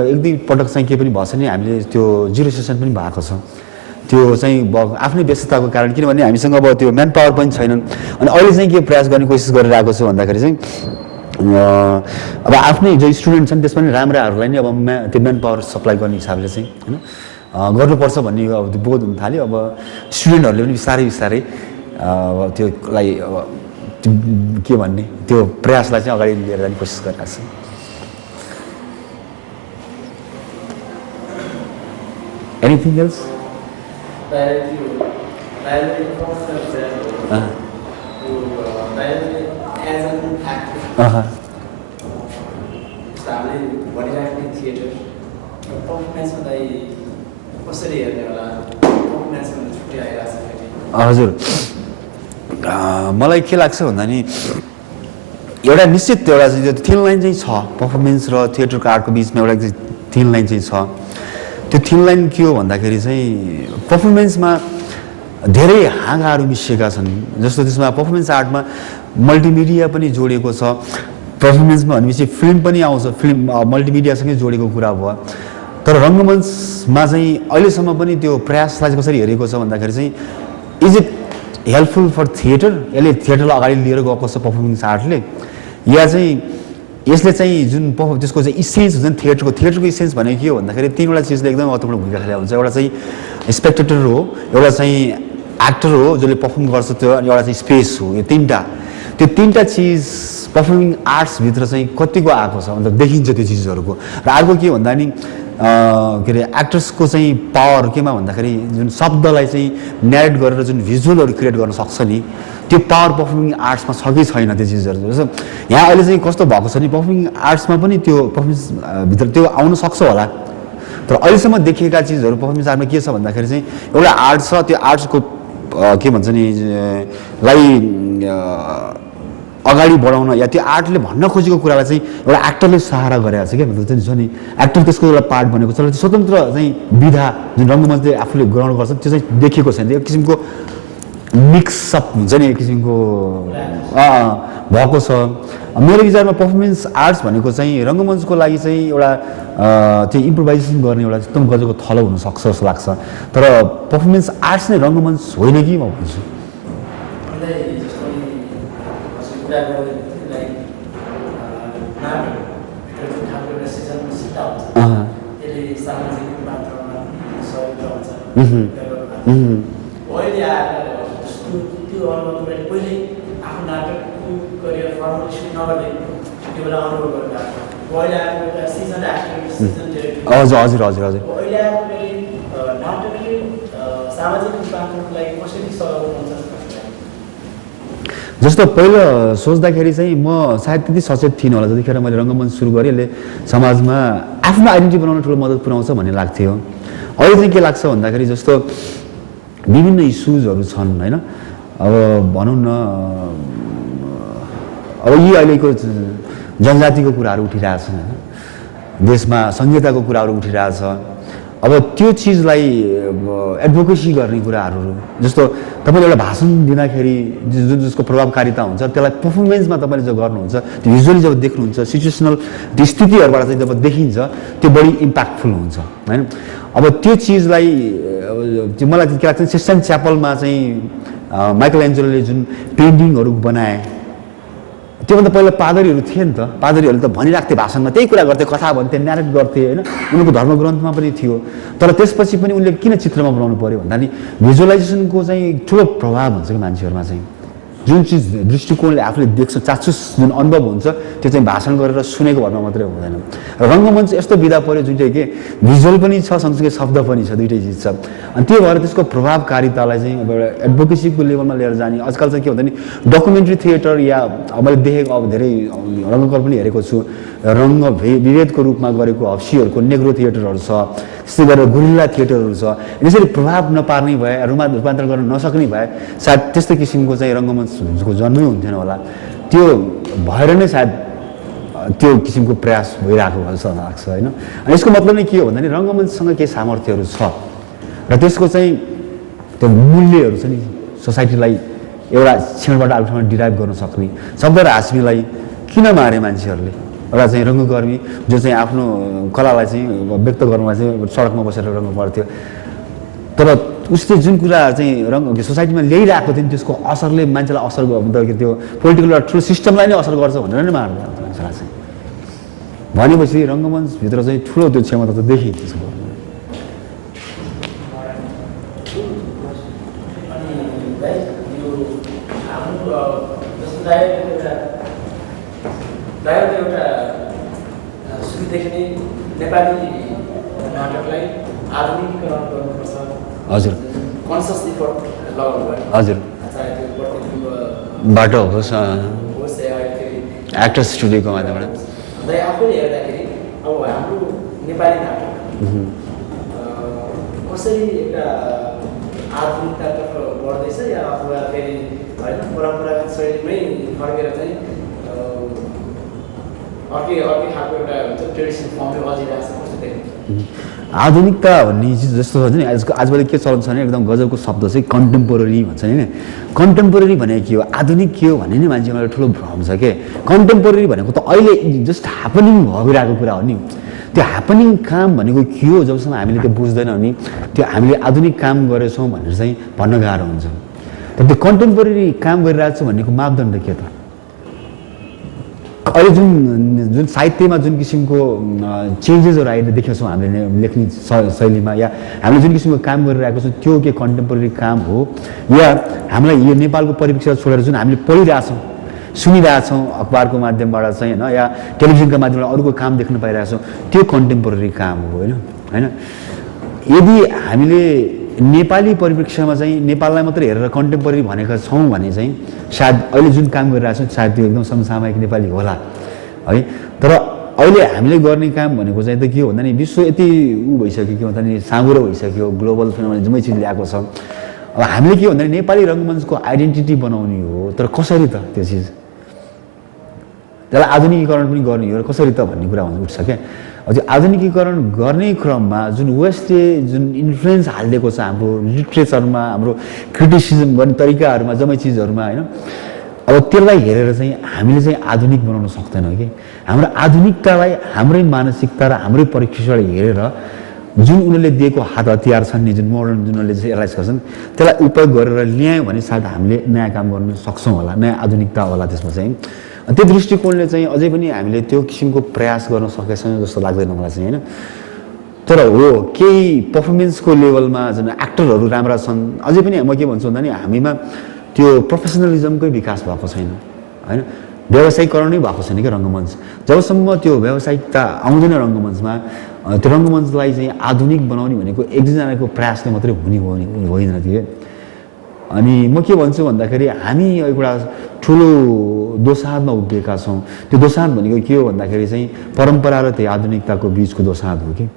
एक दुई पटक चाहिँ के पनि भएको छ नि हामीले त्यो 0 सेसन पनि भएको छ त्यो चाहिँ आफ्नै व्यस्तताको कारण किनभने हामीसँग अब त्यो म्यान पावर पनि छैनन् अनि अहिले चाहिँ के प्रयास गर्ने कोसिस गरिरहेको छु भन्दाखेरि चाहिँ अब आफ्नै जो स्टुडेन्ट छन् त्यसमा पनि राम्राहरूलाई नै अब त्यो म्यान पावर सप्लाई गर्ने हिसाबले चाहिँ होइन गर्नुपर्छ भन्ने अब त्यो बोध हुन थाल्यो अब स्टुडेन्टहरूले पनि बिस्तारै बिस्तारै त्योलाई अब के भन्ने त्यो प्रयासलाई चाहिँ अगाडि लिएर जाने कोसिस गरिरहेको छ एनिथिङ एल्स हजुर मलाई के लाग्छ भन्दा नि एउटा निश्चित एउटा थिन लाइन चाहिँ छ पर्फर्मेन्स र थिएटरको आर्टको बिचमा एउटा थिन लाइन चाहिँ छ त्यो थिन लाइन के हो भन्दाखेरि चाहिँ पर्फर्मेन्समा धेरै हाँगाहरू मिसिएका छन् जस्तो त्यसमा पर्फर्मेन्स आर्टमा मल्टिमिडिया पनि जोडिएको छ पर्फर्मेन्समा भनेपछि फिल्म पनि आउँछ फिल्म मल्टिमिडियासँगै जोडेको कुरा भयो तर रङ्गमञ्चमा चाहिँ अहिलेसम्म पनि त्यो प्रयासलाई चाहिँ कसरी हेरेको छ भन्दाखेरि चाहिँ is it helpful for theatre यसले थिएटरलाई अगाडि लिएर गएको छ पर्फर्मेन्स आर्टले या चाहिँ यसले चाहिँ जुन त्यसको चाहिँ इसेन्स हुन्छ नि थिएटरको इसेन्स भनेको के हो भन्दाखेरि 3वटा चिजले एकदमै महत्त्वपूर्ण भूमिका खेलेको हुन्छ एउटा चाहिँ स्पेक्टेटर हो एउटा चाहिँ एक्टर हो जसले पर्फर्म गर्छ त्यो अनि एउटा चाहिँ स्पेस हो यो 3टा चिज पर्फर्मिङ आर्ट्सभित्र चाहिँ कतिको आएको छ मतलब देखिन्छ त्यो चिजहरूको र अर्को के भन्दा नि के अरे एक्टर्सको चाहिँ पावर केमा भन्दाखेरि जुन शब्दलाई चाहिँ न्यारेट गरेर जुन भिजुअलहरू क्रिएट गर्न सक्छ नि त्यो पावर पर्फर्मिङ आर्ट्समा छ कि छैन त्यो चिजहरू जस्तो यहाँ अहिले चाहिँ कस्तो भएको छ नि पर्फर्मिङ आर्ट्समा पनि त्यो पर्फर्मेन्स भित्र त्यो आउन सक्छ होला तर अहिलेसम्म देखिएका चिजहरू पर्फर्मेन्स आर्टमा के छ भन्दाखेरि चाहिँ एउटा आर्ट छ त्यो आर्ट्सको के भन्छ नि लाई अगाडि बढाउन या त्यो आर्टले भन्न खोजेको कुरालाई चाहिँ एउटा एक्टरले सहारा गरेको छ क्या मतलब चाहिँ छ नि एक्टर त्यसको एउटा पार्ट बनेको छ स्वतन्त्र चाहिँ विधा जुन रङ्गमञ्चले आफूले ग्रहण गर्छ त्यो चाहिँ देखिएको छैन एक किसिमको मिक्सअप हुन्छ नि एक किसिमको भएको छ मेरो विचारमा पर्फर्मेन्स आर्ट्स भनेको चाहिँ रङ्गमञ्चको लागि चाहिँ एउटा त्यो इम्प्रोभाइजेसन गर्ने एउटा एकदम गजबको थलो हुनसक्छ जस्तो लाग्छ तर पर्फर्मेन्स आर्ट्स नै रङ्गमञ्च होइन कि म भन्छु हजुर हजुर हजुर हजुर जस्तो पहिलो सोच्दाखेरि चाहिँ म सायद त्यति सचेत थिइनँ होला जतिखेर मैले रङ्गमञ्च सुरु गरेँ यसले समाजमा आफ्नो आइडेन्टिटी बनाउन ठुलो मद्दत पुर्याउँछ भन्ने लाग्थ्यो अहिले चाहिँ के लाग्छ भन्दाखेरि जस्तो विभिन्न इस्युजहरू छन् होइन अब भनौँ न अब यी अहिलेको जनजातिको कुराहरू उठिरहेछन् होइन देशमा संहिताको कुराहरू उठिरहेछ अब त्यो चिजलाई एडभोकेसी गर्ने कुराहरू जस्तो तपाईँले एउटा भाषण दिँदाखेरि जुन जसको प्रभावकारिता हुन्छ त्यसलाई पर्फर्मेन्समा तपाईँले जो गर्नुहुन्छ त्यो भिजुअली जब देख्नुहुन्छ सिचुएसनल त्यो स्थितिहरूबाट चाहिँ जब देखिन्छ त्यो बढी इम्प्याक्टफुल हुन्छ होइन अब त्यो चिजलाई त्यो मलाई के लाग्छ सिस्टम च्यापलमा चाहिँ माइकल एन्जेलोले जुन पेन्टिङहरू बनाए त्योभन्दा पहिला पादरीहरू थिए नि त पादरीहरूले त भनिराख्थे भाषणमा त्यही कुरा गर्थे कथा भन्थे न्यारेट गर्थे होइन उनको धर्मग्रन्थमा पनि थियो तर त्यसपछि पनि उनले किन चित्रमा बनाउनु पर्यो भन्दा नि भिजुअलाइजेसनको चाहिँ ठुलो प्रभाव हुन्छ कि मान्छेहरूमा चाहिँ जुन चिज दृष्टिकोणले आफूले देख्छ चाक्षुष जुन अनुभव हुन्छ त्यो चाहिँ भाषण गरेर सुनेको भरमा मात्रै हुँदैन र रङ्गमञ्च यस्तो विधा पर्यो जुन चाहिँ के भिजुअल पनि छ सँगसँगै शब्द पनि छ दुइटै चिज छ अनि त्यो भएर त्यसको प्रभावकारितालाई चाहिँ अब एउटा एडभोकेसीको लेभलमा लिएर जाने आजकल चाहिँ के भन्छ नि डकुमेन्ट्री थिएटर या मैले देखेको अब धेरै रङ्गकर पनि हेरेको छु रङ्ग विभेदको रूपमा गरेको हप्सीहरूको नेग्रो थिएटरहरू छ त्यस्तै गरेर गुरिल्ला थिएटरहरू छ यसरी प्रभाव नपार्ने भए रूपान्तरण गर्न नसक्ने भए सायद त्यस्तो किसिमको चाहिँ रङ्गमञ्चको जन्मै हुन्थेन होला त्यो भएर नै सायद त्यो किसिमको प्रयास भइरहेको जस्तो लाग्छ होइन अनि यसको मतलब नै के हो भन्दा नि रङ्गमञ्चसँग केही सामर्थ्यहरू छ र त्यसको चाहिँ त्यो मूल्यहरू छ नि सोसाइटीलाई एउटा क्षणबाट अर्को ठाउँमा डिराइभ गर्न सक्ने शब्द र हाँस्मीलाई किन मारे मान्छेहरूले एउटा चाहिँ रङ्गकर्मी जो चाहिँ आफ्नो कलालाई चाहिँ व्यक्त गर्नुमा चाहिँ सडकमा बसेर रङ्ग पर्थ्यो तर उसले जुन कुरा चाहिँ रङ्ग सोसाइटीमा ल्याइरहेको थियो त्यसको असरले मान्छेलाई असर गर्दाखेरि त्यो पोलिटिकल ठुलो सिस्टमलाई नै असर गर्छ भनेर नै मार्दैन मान्छेलाई चाहिँ भनेपछि रङ्गमञ्चभित्र चाहिँ ठुलो त्यो क्षमता त देखिन्छ त्यसको नेपाली नाटकलाई आधुनिकीकरण गर्नुपर्छ हजुर कन्सियस इफोर्ट लगाउनु भयो हजुर बाटो होस् एक्टर्स स्टुडियोको माध्यमबाट आफूले हेर्दाखेरि अब हाम्रो नेपाली नाटक कसरी एउटा आधुनिकतातर्फ बढ्दैछ या अथवा फेरि होइन परम्परागत शैलीमै फर्केर चाहिँ अर्कै खालको एउटा हुन्छ ट्रेडिसन फर्मले बजिरहेको छ कस्तो देख्नु आधुनिकता भन्ने चिज जस्तो छ नि आजभोलि के चलन छ भने एकदम गजबको शब्द चाहिँ कन्टेम्पोरेरी भन्छ नि कन्टेम्पोरेरी भनेको के हो आधुनिक के हो भन्ने नि मान्छेमा एउटा ठुलो भ्रम छ के कन्टेम्पोरेरी भनेको त अहिले जस्ट ह्यापनिङ भइरहेको कुरा हो नि त्यो ह्यापनिङ काम भनेको के हो जबसम्म हामीले त्यो बुझ्दैनौँ नि त्यो हामीले आधुनिक काम गरेछौँ भनेर चाहिँ भन्न गाह्रो हुन्छ तर त्यो कन्टेम्पोरेरी काम गरिरहेको छ भन्नेको मापदण्ड के त अहिले जुन साहित्यमा जुन किसिमको चेन्जेसहरू अहिले देखेको छौँ हामीले लेख्ने शैलीमा या हामीले जुन किसिमको काम गरिरहेको छौँ त्यो के कन्टेम्पोरेरी काम हो या हामीलाई यो नेपालको परिप्रेक्ष्य छोडेर जुन हामीले पढिरहेछौँ सुनिरहेछौँ अखबारको माध्यमबाट चाहिँ होइन या टेलिभिजनको माध्यमबाट अरूको काम देख्न पाइरहेछौँ त्यो कन्टेम्पोरेरी काम हो होइन यदि हामीले नेपाली परिप्रेक्ष्यमा चाहिँ नेपाललाई मात्रै हेरेर कन्टेम्पोरेरी भनेका छौँ भने चाहिँ सायद अहिले जुन काम गरिरहेको छौँ सायद त्यो एकदम समसामयिक नेपाली होला है। तर अहिले हामीले गर्ने काम भनेको चाहिँ त के हो भन्दा नि विश्व यति भइसक्यो के भन्दा नि साँगुरो भइसक्यो, ग्लोबल फिनोमेना जुनै चिज ल्याएको छ। अब हामीले के भन्दा नेपाली रङ्गमञ्चको आइडेन्टिटी बनाउने हो, तर कसरी त त्यो चिज त्यसलाई आधुनिकीकरण पनि गर्ने हो र कसरी त भन्ने कुरा उठ्छ क्या। अब त्यो आधुनिकीकरण गर्ने क्रममा जुन वेस्टले जुन इन्फ्लुएन्स हालिदिएको छ हाम्रो लिट्रेचरमा, हाम्रो क्रिटिसिजम गर्ने तरिकाहरूमा, जम्मै चिजहरूमा होइन, अब त्यसलाई हेरेर चाहिँ हामीले चाहिँ आधुनिक बनाउन सक्दैनौँ कि। हाम्रो आधुनिकतालाई हाम्रै मानसिकता र हाम्रै परिप्रेक्ष्यबाट हेरेर जुन उनीहरूले दिएको हात हतियार छन् नि, जुन मोडर्न जुन उनीहरूले रियलाइज गर्छन् त्यसलाई उपयोग गरेर ल्यायौँ भने सायद हामीले नयाँ काम गर्न सक्छौँ होला, नयाँ आधुनिकता होला त्यसमा चाहिँ। त्यो दृष्टिकोणले चाहिँ अझै पनि हामीले त्यो किसिमको प्रयास गर्न सकेका छैनौँ जस्तो लाग्दैन मलाई चाहिँ होइन। तर हो केही पर्फर्मेन्सको लेभलमा जुन एक्टरहरू राम्रा छन्, अझै पनि म के भन्छु भन्दा नि हामीमा त्यो प्रोफेसनलिजमकै विकास भएको छैन होइन, व्यावसायिकरण नै भएको छैन क्या रङ्गमञ्च। जबसम्म त्यो व्यावसायिकता आउँदैन रङ्गमञ्चमा, त्यो रङ्गमञ्चलाई चाहिँ आधुनिक बनाउने भनेको एक दुईजनाको प्रयासले मात्रै हुने होइन त्यो। अनि म के भन्छु भन्दाखेरि हामी एउटा ठुलो दोसाँधमा उभिएका छौँ। त्यो दोसाँध भनेको के हो भन्दाखेरि चाहिँ परम्परा र त्यो आधुनिकताको बिचको दोसाँध हो कि।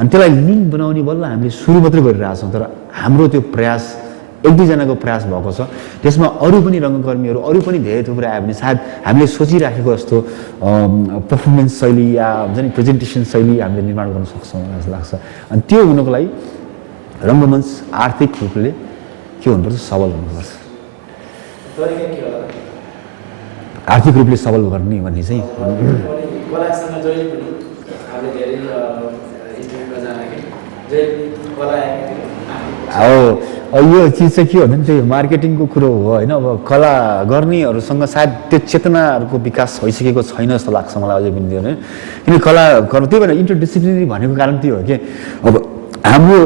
अनि त्यसलाई लिङ्क बनाउने बल्ल हामीले सुरु मात्रै गरिरहेछौँ, तर हाम्रो त्यो प्रयास एक दुईजनाको प्रयास भएको छ, त्यसमा अरू पनि रङ्गकर्मीहरू अरू पनि धेरै थुप्रै आयो भने सायद हामीले सोचिराखेको जस्तो पर्फर्मेन्स शैली या हुन्छ नि प्रेजेन्टेसन शैली हामीले निर्माण गर्न सक्छौँ जस्तो लाग्छ। अनि त्यो हुनको लागि रङ्गमञ्च आर्थिक रूपले के हुनुपर्छ, सबल हुनुपर्छ। आर्थिक रूपले सबल गर्ने भन्ने चाहिँ अब यो चिज चाहिँ के हो भने त्यही मार्केटिङको कुरो हो होइन। अब कला गर्नेहरूसँग सायद त्यो चेतनाहरूको विकास भइसकेको छैन जस्तो लाग्छ मलाई अझै पनि त्यो होइन। किन कला गर्नु त्यही भएर इन्टरडिसिप्लिनरी भनेको कारण त्यो हो कि अब हाम्रो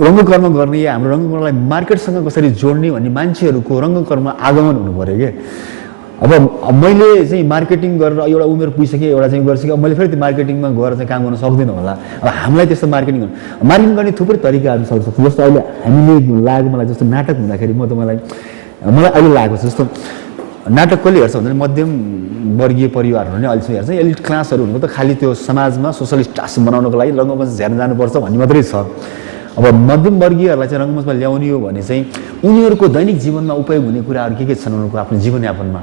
रङ्गकर्म गर्ने या हाम्रो रङ्गकर्मलाई मार्केटसँग कसरी जोड्ने भन्ने मान्छेहरूको रङ्गकर्म आगमन हुनु पऱ्यो कि। अब मैले चाहिँ मार्केटिङ गरेर एउटा उमेर पुगिसकेँ, एउटा चाहिँ गरिसकेँ, अब मैले फेरि त्यो मार्केटिङमा गएर चाहिँ काम गर्न सक्दिनँ होला। अब हामीलाई त्यस्तो मार्केटिङ गर्ने थुप्रै तरिकाहरू सक्छ। जस्तो अहिले हामीले लाग्यो मलाई जस्तो नाटक हुँदाखेरि मलाई अहिले लागेको छ जस्तो नाटक कसले हेर्छ भन्दा मध्यम वर्गीय परिवारहरू नै अहिलेसम्म हेर्छ। एलिट क्लासहरू भनेको त खालि त्यो समाजमा सोसलिस्ट टास बनाउनको लागि रङ्गमञ्च हेर्न जानुपर्छ भन्ने मात्रै छ। अब मध्यम वर्गीयहरूलाई चाहिँ रङ्गमञ्चमा ल्याउने हो भने चाहिँ उनीहरूको दैनिक जीवनमा उपयोग हुने कुराहरू के छन् उनीहरूको आफ्नो जीवनयापनमा।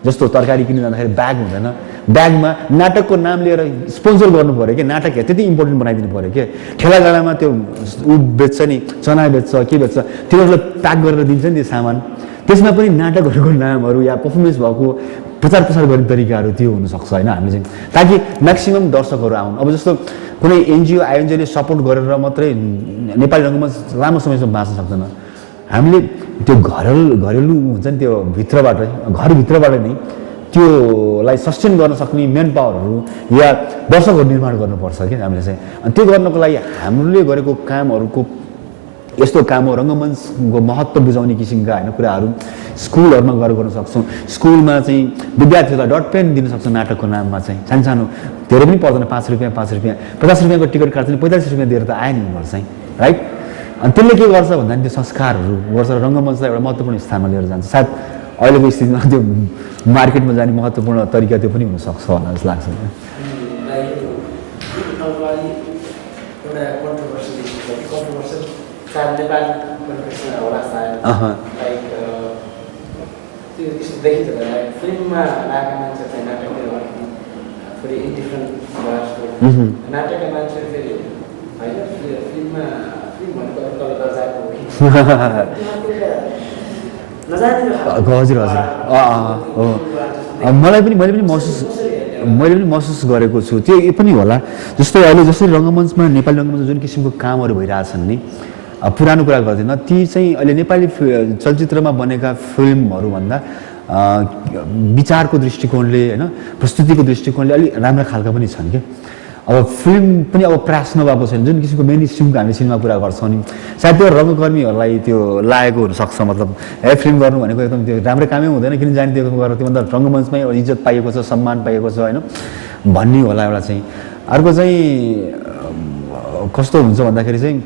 जस्तो तरकारी किन्न जाँदाखेरि ब्याग हुँदैन, ब्यागमा नाटकको नाम लिएर स्पोन्सर गर्नु पऱ्यो कि, नाटक त्यति इम्पोर्टेन्ट बनाइदिनु पऱ्यो कि। ठेलागाडामा त्यो ऊ बेच्छ नि, चना बेच्छ के बेच्छ, तिनीहरूलाई प्याक गरेर दिन्छ नि त्यो सामान, त्यसमा पनि नाटकहरूको नामहरू या पर्फर्मेन्स भएको प्रचार प्रसार गर्ने तरिकाहरू त्यो हुनसक्छ होइन हामीले चाहिँ, ताकि म्याक्सिमम् दर्शकहरू आउन्। अब जस्तो कुनै एनजिओ आइएनजिओले सपोर्ट गरेर मात्रै नेपाली रङ्गमञ्च लामो समयसम्म बाँच्न सक्दैन। हामीले त्यो घरेलु हुन्छ नि त्यो भित्रबाटै, घरभित्रबाट नै त्योलाई सस्टेन गर्न सक्ने मेन पावरहरू या दर्शकहरू निर्माण गर्नुपर्छ कि हामीले चाहिँ। अनि त्यो गर्नको लागि हामीले गरेको कामहरूको यस्तो काम हो, रङ्गमञ्चको महत्त्व बुझाउने किसिमका होइन कुराहरू स्कुलहरूमा गएर गर्न सक्छौँ। स्कुलमा चाहिँ विद्यार्थीहरूलाई डट पेन दिन सक्छौँ नाटकको नाममा चाहिँ, सानो धेरै पनि पर्दैन, 5 रुपियाँ 50 रुपियाँको टिकट काट्छ, 45 रुपियाँ दिएर त आयो नि उनीहरू चाहिँ राइट। अनि त्यसले के गर्छ भन्दा त्यो संस्कारहरू गर्छ र रङ्गमञ्चलाई एउटा महत्त्वपूर्ण स्थानमा लिएर जान्छ। सायद अहिलेको स्थितिमा त्यो मार्केटमा जाने महत्त्वपूर्ण तरिका त्यो पनि हुनसक्छ होला जस्तो लाग्छ। हजुर मैले पनि महसुस गरेको छु त्यो पनि होला। जस्तै अहिले जसरी रङ्गमञ्चमा नेपाली रङ्गमञ्चमा जुन किसिमको कामहरू भइरहेछन् नि, पुरानो कुरा गर्दैन ती चाहिँ अहिले नेपाली चलचित्रमा बनेका फिल्महरूभन्दा विचारको दृष्टिकोणले होइन प्रस्तुतिको दृष्टिकोणले अलिक राम्रा खालका पनि छन् क्या। अब फिल्म पनि अब प्रयास नभएको छैन, जुन किसिमको मेन स्ट्रिमको हामीले सिनेमा कुरा गर्छौँ नि, सायद त्यो रङ्गकर्मीहरूलाई त्यो लागेको हुनसक्छ। मतलब फिल्म गर्नु भनेको एकदम त्यो राम्रै कामै हुँदैन, किन जाने त्यो गरेर त्योभन्दा रङ्गमञ्चमै इज्जत पाइएको छ, सम्मान पाइएको छ होइन भन्ने होला एउटा चाहिँ। अर्को चाहिँ कस्तो हुन्छ भन्दाखेरि चाहिँ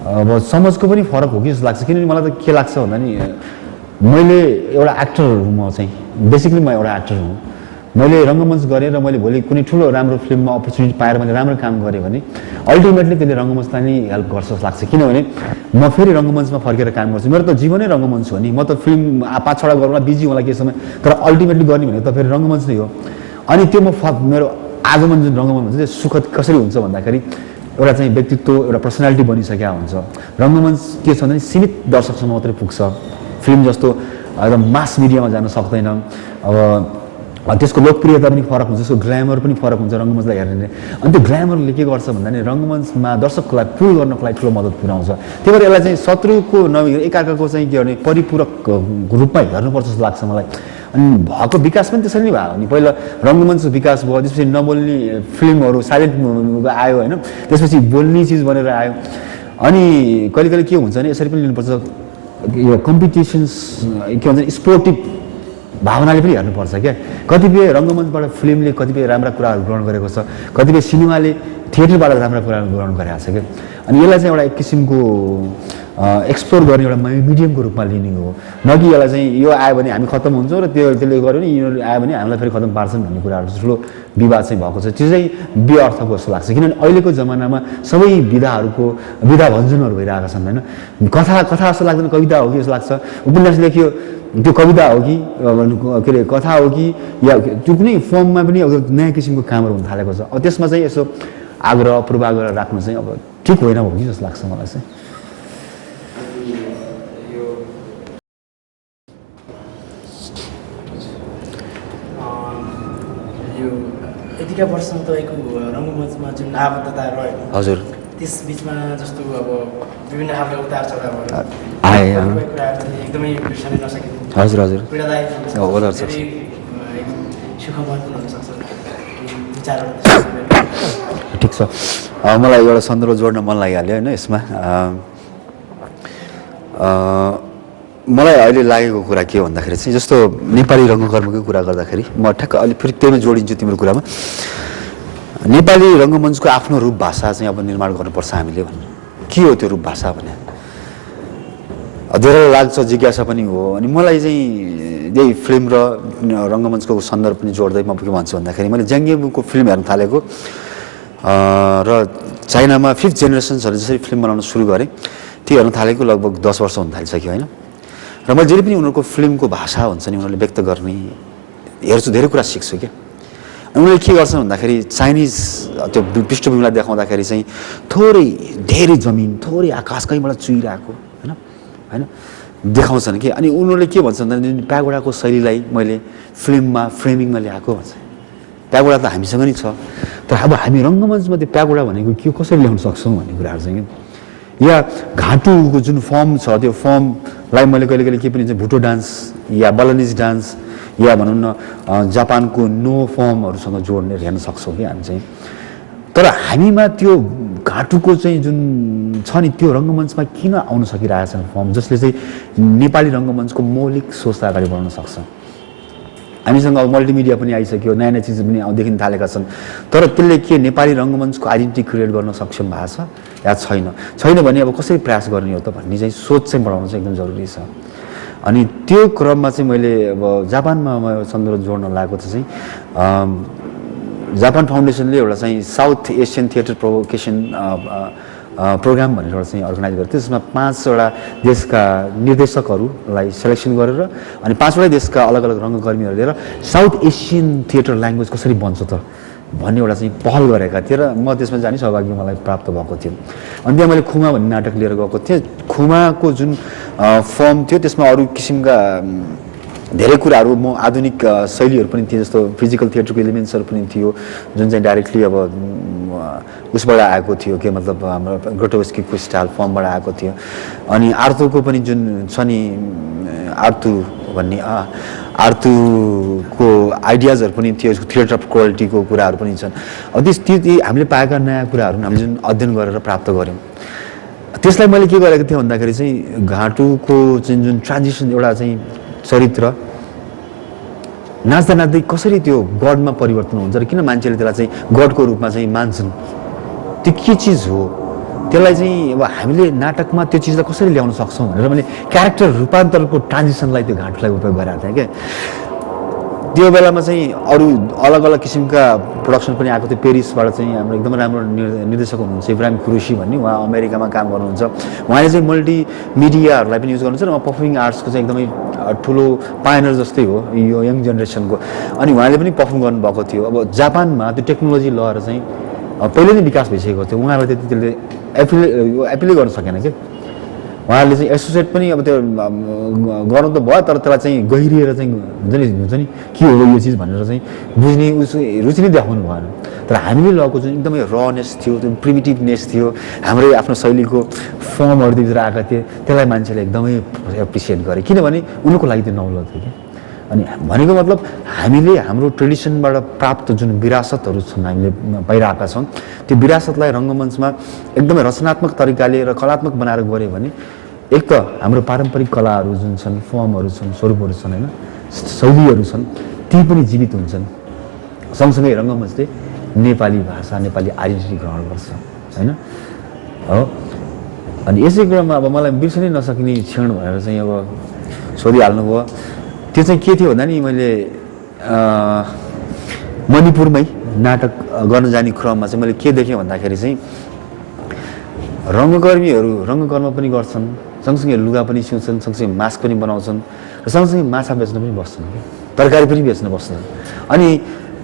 अब समझको पनि फरक हो कि जस्तो लाग्छ किनभने मलाई त के लाग्छ भन्दा नि मैले एउटा एक्टर हुँ म चाहिँ बेसिकली म एउटा एक्टर हुँ मैले रङ्गमञ्च गरेँ र मैले भोलि कुनै ठुलो राम्रो फिल्ममा अपर्च्युनिटी पाएर मैले राम्रो काम गरेँ भने अल्टिमेटली त्यसले रङ्गमञ्चलाई नै हेल्प गर्छ जस्तो लाग्छ किनभने म फेरि रङ्गमञ्चमा फर्केर काम गर्छु मेरो त जीवनै रङ्गमञ्च हो नि म त फिल्म 5-6 गर्नुलाई बिजी होला के समय तर अल्टिमेटली गर्ने भनेको त फेरि रङ्गमञ्च नै हो अनि त्यो मेरो आगमन जुन रङ्गमञ्च हुन्छ त्यो सुखद कसरी हुन्छ भन्दाखेरि एउटा चाहिँ व्यक्तित्व एउटा पर्सनालिटी बनिसकेको हुन्छ रङ्गमञ्च के छ भने सीमित दर्शकसम्म मात्रै पुग्छ फिल्म जस्तो एकदम मास मिडियामा जान सक्दैन अब त्यसको लोकप्रियता पनि फरक हुन्छ त्यसको ग्ल्यामर पनि फरक हुन्छ रङ्गमञ्चलाई हेर्ने अनि त्यो ग्ल्यामरले के गर्छ भन्दा नि रङ्गमञ्चमा दर्शकलाई पुल गर्नको लागि ठुलो मद्दत पुर्याउँछ त्यही भएर यसलाई चाहिँ शत्रुको नभएर एकअर्काको चाहिँ के गर्ने परिपूरक रूपमा हेर्नुपर्छ जस्तो लाग्छ मलाई अनि भएको विकास पनि त्यसरी नै भयो नि पहिला रङ्गमञ्चको विकास भयो त्यसपछि नबोल्ने फिल्महरू साइलेन्ट आयो होइन त्यसपछि बोल्ने चिज बनेर आयो अनि कहिले कहिले के हुन्छ भने यसरी पनि लिनुपर्छ यो कम्पिटिसन्स के भन्छ स्पोर्टिभ भावनाले पनि हेर्नुपर्छ क्या कतिपय रङ्गमञ्चबाट फिल्मले कतिपय राम्रा कुराहरू ग्रहण गरेको छ कतिपय सिनेमाले थिएटरबाट राम्रा कुराहरू ग्रहण गरेको छ क्या अनि यसलाई चाहिँ एउटा एक किसिमको एक्सप्लोर गर्ने एउटा मिडियमको रूपमा लिने हो न कि यसलाई चाहिँ यो आयो भने हामी खत्तम हुन्छौँ र त्यसले गर्यो भने यिनीहरू आयो भने हामीलाई फेरि खत्तम पार्छन् भन्ने कुराहरू ठुलो विवाद चाहिँ भएको छ त्यो चाहिँ बेअर्थको जस्तो लाग्छ किनभने अहिलेको जमानामा सबै विधा भञ्जनहरू भइरहेका छन् होइन कथा जस्तो लाग्दैन कविता हो कि जस्तो लाग्छ उपन्यास लेख्यो त्यो कविता हो कि के अरे कथा हो कि या त्यो कुनै फर्ममा पनि अब नयाँ किसिमको कामहरू हुन थालेको छ अब त्यसमा चाहिँ यसो आग्रह पूर्वाग्रह राख्नु चाहिँ अब ठिक होइन हो कि जस्तो लाग्छ मलाई चाहिँ यतिका वर्षमा तपाईँको रङ्गमञ्चमा जुन आबद्धता रह्यो हजुर त्यस बिचमा जस्तो अब विभिन्न खालका उतार चढावहरू आए कुराहरू चाहिँ एकदमै बिर्सन नसकिने हजुर हजुर पीडादायक सुखमय पनि हुनसक्छ विचारहरू ठिक छ मलाई एउटा सन्दर्भ जोड्न मन लागिहाल्यो होइन यसमा मलाई अहिले लागेको कुरा के भन्दाखेरि चाहिँ जस्तो नेपाली रङ्गकर्मकै कुरा गर्दाखेरि म ठ्याक्क अहिले फेरि त्यहीमा जोडिन्छु तिम्रो कुरामा नेपाली रङ्गमञ्चको आफ्नो रूप भाषा चाहिँ अब निर्माण गर्नुपर्छ हामीले भन्नु के हो त्यो रूप भाषा भने धेरै लाग्छ जिज्ञासा पनि हो अनि मलाई चाहिँ यही फिल्म र रङ्गमञ्चको सन्दर्भ पनि जोड्दै म के भन्छु भन्दाखेरि मैले ज्याङ्गेबुको फिल्म हेर्न थालेको र चाइनामा 5th जेनेरेसन्सहरू जसरी फिल्म बनाउन सुरु गरेँ त्यो हेर्न थालेको लगभग 10 वर्ष हुन थालिसक्यो होइन र मैले जहिले पनि उनीहरूको फिल्मको भाषा हुन्छ नि उनीहरूले व्यक्त गर्ने हेर्छु धेरै कुरा सिक्छु क्या अनि उनीहरूले के गर्छन् भन्दाखेरि चाइनिज त्यो पृष्ठभूमिलाई देखाउँदाखेरि चाहिँ थोरै धेरै जमिन थोरै आकाश कहीँबाट चुइरहेको होइन देखाउँछन् कि अनि उनीहरूले के भन्छन् भन्दा प्यागोडाको शैलीलाई मैले फिल्ममा फ्रेमिङमा ल्याएको भन्छ प्यागोडा त हामीसँग नि छ तर अब हामी रङ्गमञ्चमा त्यो प्यागोडा भनेको के कसरी ल्याउन सक्छौँ भन्ने कुराहरू चाहिँ या घाँटुको जुन फर्म छ त्यो फर्मलाई मैले कहिले कहिले के पनि चाहिँ भुटो डान्स या बलनिज डान्स या भनौँ न जापानको नो फर्महरूसँग जोड्ने हेर्न सक्छौँ कि हामी चाहिँ तर हामीमा त्यो घाँटुको चाहिँ जुन छ नि त्यो रङ्गमञ्चमा किन आउन सकिरहेछ फर्म जसले चाहिँ नेपाली रङ्गमञ्चको मौलिक सोच अगाडि बढाउन सक्छ हामीसँग अब मल्टिमिडिया पनि आइसक्यो नयाँ नयाँ चिज पनि देखिन थालेका छन् तर त्यसले के नेपाली रङ्गमञ्चको आइडेन्टिटी क्रिएट गर्न सक्षम भएको छ या छैन भने अब कसरी प्रयास गर्ने हो त भन्ने चाहिँ सोच चाहिँ बढाउनु चाहिँ एकदम जरुरी छ अनि त्यो क्रममा चाहिँ मैले अब जापानमा म सन्दर्भ जोड्न लागेको चाहिँ जापान फाउन्डेसनले एउटा चाहिँ साउथ एसियन थिएटर प्रोभोकेसन प्रोग्राम भनेर एउटा चाहिँ अर्गनाइज गरेको थियो त्यसमा 5वटा देशका निर्देशकहरूलाई सेलेक्सन गरेर अनि 5वटै देशका अलग अलग रङ्गकर्मीहरू लिएर साउथ एसियन थिएटर ल्याङ्ग्वेज कसरी बन्छ त भन्ने एउटा चाहिँ पहल गरेका थिए र म त्यसमा जाने सौभाग्य मलाई प्राप्त भएको थियो अनि त्यहाँ मैले खुमा भन्ने नाटक लिएर गएको थिएँ खुमाको जुन फर्म थियो त्यसमा अरू किसिमका धेरै कुराहरू म आधुनिक शैलीहरू पनि थिए जस्तो फिजिकल थिएटरको एलिमेन्ट्सहरू पनि थियो जुन चाहिँ डाइरेक्टली अब उसबाट आएको थियो के मतलब हाम्रो ग्रोटोस्कीको स्टाइल फर्मबाट आएको थियो अनि आर्थुको पनि जुन छ नि आर्थु भन्ने आर्थुको आइडियाजहरू पनि थियो थिएटर अफ क्वालिटीको कुराहरू पनि छन् अब त्यो हामीले पाएका नयाँ कुराहरू हामीले जुन अध्ययन गरेर प्राप्त गऱ्यौँ त्यसलाई मैले के गरेको थिएँ भन्दाखेरि चाहिँ घाँटुको चाहिँ जुन ट्रान्जिसन एउटा चाहिँ चरित्र नाच्दा नाच्दै कसरी त्यो गडमा परिवर्तन हुन्छ र किन मान्छेले त्यसलाई चाहिँ गडको रूपमा चाहिँ मान्छन् त्यो के चिज हो त्यसलाई चाहिँ अब हामीले नाटकमा त्यो चिजलाई कसरी ल्याउन सक्छौँ भनेर मैले क्यारेक्टर रूपान्तरको ट्रान्जिसनलाई त्यो घाटलाई उपयोग गरेको थिएँ क्या त्यो बेलामा चाहिँ अरू अलग अलग किसिमका प्रोडक्सन पनि आएको थियो पेरिसबाट चाहिँ हाम्रो एकदमै राम्रो निर्देशक हुनुहुन्छ इब्राहिम कुरेसी भन्ने उहाँ अमेरिकामा काम गर्नुहुन्छ उहाँले चाहिँ मल्टिमिडियाहरूलाई पनि युज गर्नुहुन्छ र उहाँ पर्फर्मिङ आर्ट्सको चाहिँ एकदमै ठुलो पायनर जस्तै हो यो यङ जेनेरेसनको अनि उहाँले पनि पर्फर्म गर्नुभएको थियो अब जापानमा त्यो टेक्नोलोजी लगाएर चाहिँ पहिले नै विकास भइसकेको थियो उहाँलाई त्यति त्यसले एपिलै गर्न सकेन क्या उहाँहरूले चाहिँ एसोसिएट पनि अब त्यो गर्नु त भयो तर त्यसलाई चाहिँ गहिरिएर चाहिँ हुन्छ नि के हो यो चिज भनेर चाहिँ बुझ्ने रुचि नै देखाउनु भएन तर हामीले लगेको जुन एकदमै रनेस थियो त्यो प्रिमिटिभनेस थियो हाम्रै आफ्नो शैलीको फर्महरूतिर आएका थिए त्यसलाई मान्छेले एकदमै एप्रिसिएट गरे किनभने उनीहरूको लागि त्यो नौलो थियो क्या अनि भनेको मतलब हामीले हाम्रो ट्रेडिसनबाट प्राप्त जुन विरासतहरू छन् हामीले पाइरहेका छौँ त्यो विरासतलाई रङ्गमञ्चमा एकदमै रचनात्मक तरिकाले र कलात्मक बनाएर गऱ्यो भने एक त हाम्रो पारम्परिक कलाहरू जुन छन् फर्महरू छन् स्वरूपहरू छन् होइन शैलीहरू छन् ती पनि जीवित हुन्छन् सँगसँगै रङ्गमञ्चले नेपाली भाषा नेपाली आइडेन्टिटी ग्रहण गर्छ होइन हो अनि यसै क्रममा अब मलाई बिर्सनै नसक्ने क्षण भनेर चाहिँ अब सोधिहाल्नुभयो त्यो चाहिँ के थियो भन्दा नि मैले मणिपुरमै नाटक गर्न जाने क्रममा चाहिँ मैले के देखेँ भन्दाखेरि चाहिँ रङ्गकर्मीहरू रङ्गकर्म पनि गर्छन् सँगसँगै लुगा पनि सिउँछन् सँगसँगै मास्क पनि बनाउँछन् र सँगसँगै माछा बेच्न पनि बस्छन् तरकारी पनि बेच्न बस्छन् अनि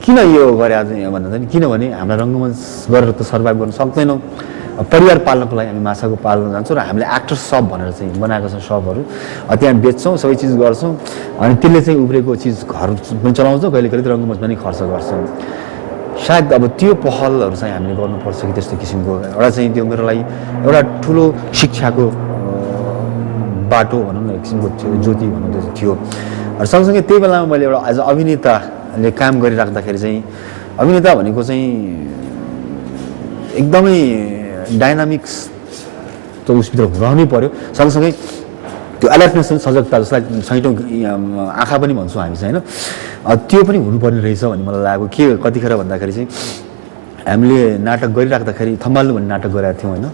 किन यो गरे भन्दा नि किनभने हाम्रा रङ्गमञ्च गरेर त सर्भाइभ गर्न सक्दैनौँ परिवार पाल्नको लागि हामी माछाको पाल्न जान्छौँ र हामीले एक्टर सप भनेर चाहिँ बनाएका छौँ सपहरू त्यहाँ बेच्छौँ सबै चिज गर्छौँ अनि त्यसले चाहिँ उब्रेको चिज घर पनि चलाउँछौँ कहिले कहिले रङ्गमञ्चमा पनि खर्च गर्छौँ सायद अब त्यो पहलहरू चाहिँ हामीले गर्नुपर्छ कि त्यस्तो किसिमको एउटा चाहिँ त्यो मेरो लागि एउटा ठुलो शिक्षाको बाटो भनौँ न एक किसिमको ज्योति भनौँ त्यो थियो र सँगसँगै त्यही बेलामा मैले एउटा एज अ अभिनेताले काम गरिराख्दाखेरि चाहिँ अभिनेता भनेको चाहिँ एकदमै डाइनामिक्स त उसभित्र रहनै पर्यो सँगसँगै त्यो एलर्टनेस सजगता जसलाई छैटौँ आँखा पनि भन्छौँ हामी चाहिँ होइन त्यो पनि हुनुपर्ने रहेछ भन्ने मलाई लाग्यो के कतिखेर भन्दाखेरि चाहिँ हामीले नाटक गरिराख्दाखेरि थम्बाल्नु भन्ने नाटक गरेका थियौँ होइन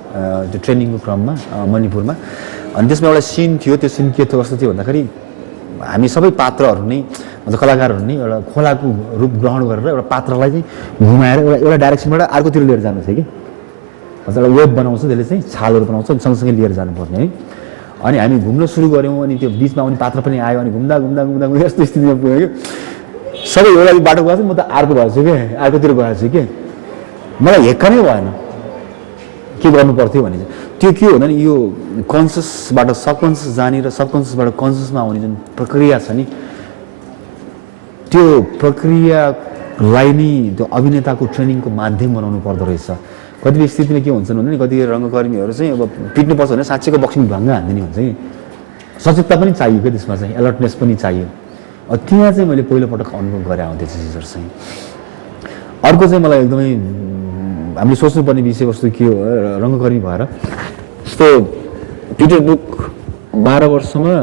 त्यो ट्रेनिङको क्रममा मणिपुरमा अनि त्यसमा एउटा सिन थियो त्यो सिन के थियो कस्तो थियो भन्दाखेरि हामी सबै पात्रहरू नै मतलब कलाकारहरू नै एउटा खोलाको रूप ग्रहण गरेर एउटा पात्रलाई चाहिँ घुमाएर एउटा डाइरेक्सनबाट अर्कोतिर लिएर जानु थियो कि एउटा वेब बनाउँछ त्यसले चाहिँ छालहरू बनाउँछ सँगसँगै लिएर जानुपर्ने है अनि हामी घुम्न सुरु गऱ्यौँ अनि त्यो बिचमा आउने पात्र पनि आयो अनि घुम्दा घुम्दा घुम्दा यस्तो स्थितिमा पुग्यो कि सबै एउटा बाटो गएको म त अर्को भएको छु कि अर्कोतिर गएको छु कि मलाई हेक्का नै भएन के गर्नु पर्थ्यो भने चाहिँ त्यो के हो भने यो कन्सियसबाट सबकन्सियस जाने र सबकन्सियसबाट कन्सियसमा आउने जुन प्रक्रिया छ नि त्यो प्रक्रियालाई नै त्यो अभिनेताको ट्रेनिङको माध्यम बनाउनु पर्दो रहेछ कतिपय स्थितिमा के हुन्छन् भने कति रङ्गकर्मीहरू चाहिँ अब पिट्नुपर्छ भने साँच्चैको बक्सिङ ढङ्ग हान्दिने हुन्छ कि सचेतता पनि चाहियो क्या त्यसमा चाहिँ एलर्टनेस पनि चाहियो त्यहाँ चाहिँ मैले पहिलोपटक अनुभव गरेँ त्यो चिजहरू चाहिँ अर्को चाहिँ मलाई एकदमै हामीले सोच्नुपर्ने विषयवस्तु के हो रङ्गकर्मी भएर जस्तो पिटर बुक 12 वर्षमा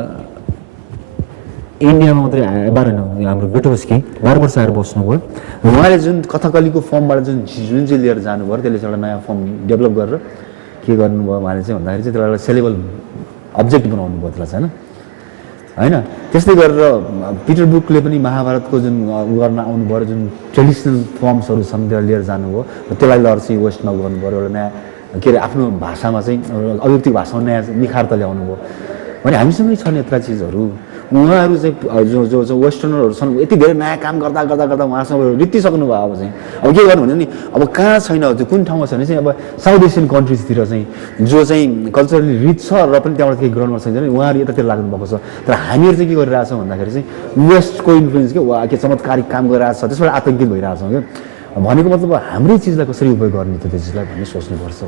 इन्डियामा मात्रै 12 होइन हाम्रो बेटोस्की 12 वर्ष आएर बस्नुभयो उहाँले जुन कथकलीको फर्मबाट जुन चाहिँ लिएर जानुभयो त्यसले चाहिँ एउटा नयाँ फर्म डेभलप गरेर के गर्नुभयो उहाँले चाहिँ भन्दाखेरि चाहिँ त्यसलाई एउटा सेलेबल अब्जेक्ट बनाउनु भयो त्यसलाई चाहिँ होइन त्यस्तै गरेर पिटर बुकले पनि महाभारतको जुन गर्न आउनुभयो जुन ट्रेडिसनल फर्म्सहरू छन् त्यसलाई लिएर जानुभयो र त्यसलाई लगेर चाहिँ वेस्टमा गर्नुभयो एउटा नयाँ के अरे आफ्नो भाषामा चाहिँ अभिव्यक्तिक भाषामा नयाँ निखार त ल्याउनु भयो भने हामीसँगै छन् यत्र चिजहरू उहाँहरू चाहिँ जो वेस्टर्नरहरू छन् यति धेरै नयाँ काम गर्दा गर्दा गर्दा उहाँसँग रित्तिसक्नु भयो अब चाहिँ अब के गर्नु भने नि अब कहाँ छैन त्यो कुन ठाउँमा छ भने चाहिँ अब साउथ एसियन कन्ट्रिजतिर चाहिँ जो चाहिँ कल्चरली रिच छ र पनि त्यहाँबाट केही ग्राउन्डमा छैन भने उहाँहरू यतातिर लाग्नु भएको छ तर हामीहरू चाहिँ के गरिरहेछौँ भन्दाखेरि चाहिँ वेस्टको इन्फ्लुएन्स के वा के चमत्कारिक काम गरिरहेको छ त्यसबाट आतङ्कित भइरहेछौँ क्या भनेको मतलब हाम्रै चिजलाई कसरी उपयोग गर्ने त त्यो चिजलाई भन्ने सोच्नुपर्छ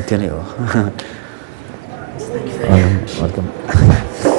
त्यो नै हो वेलकम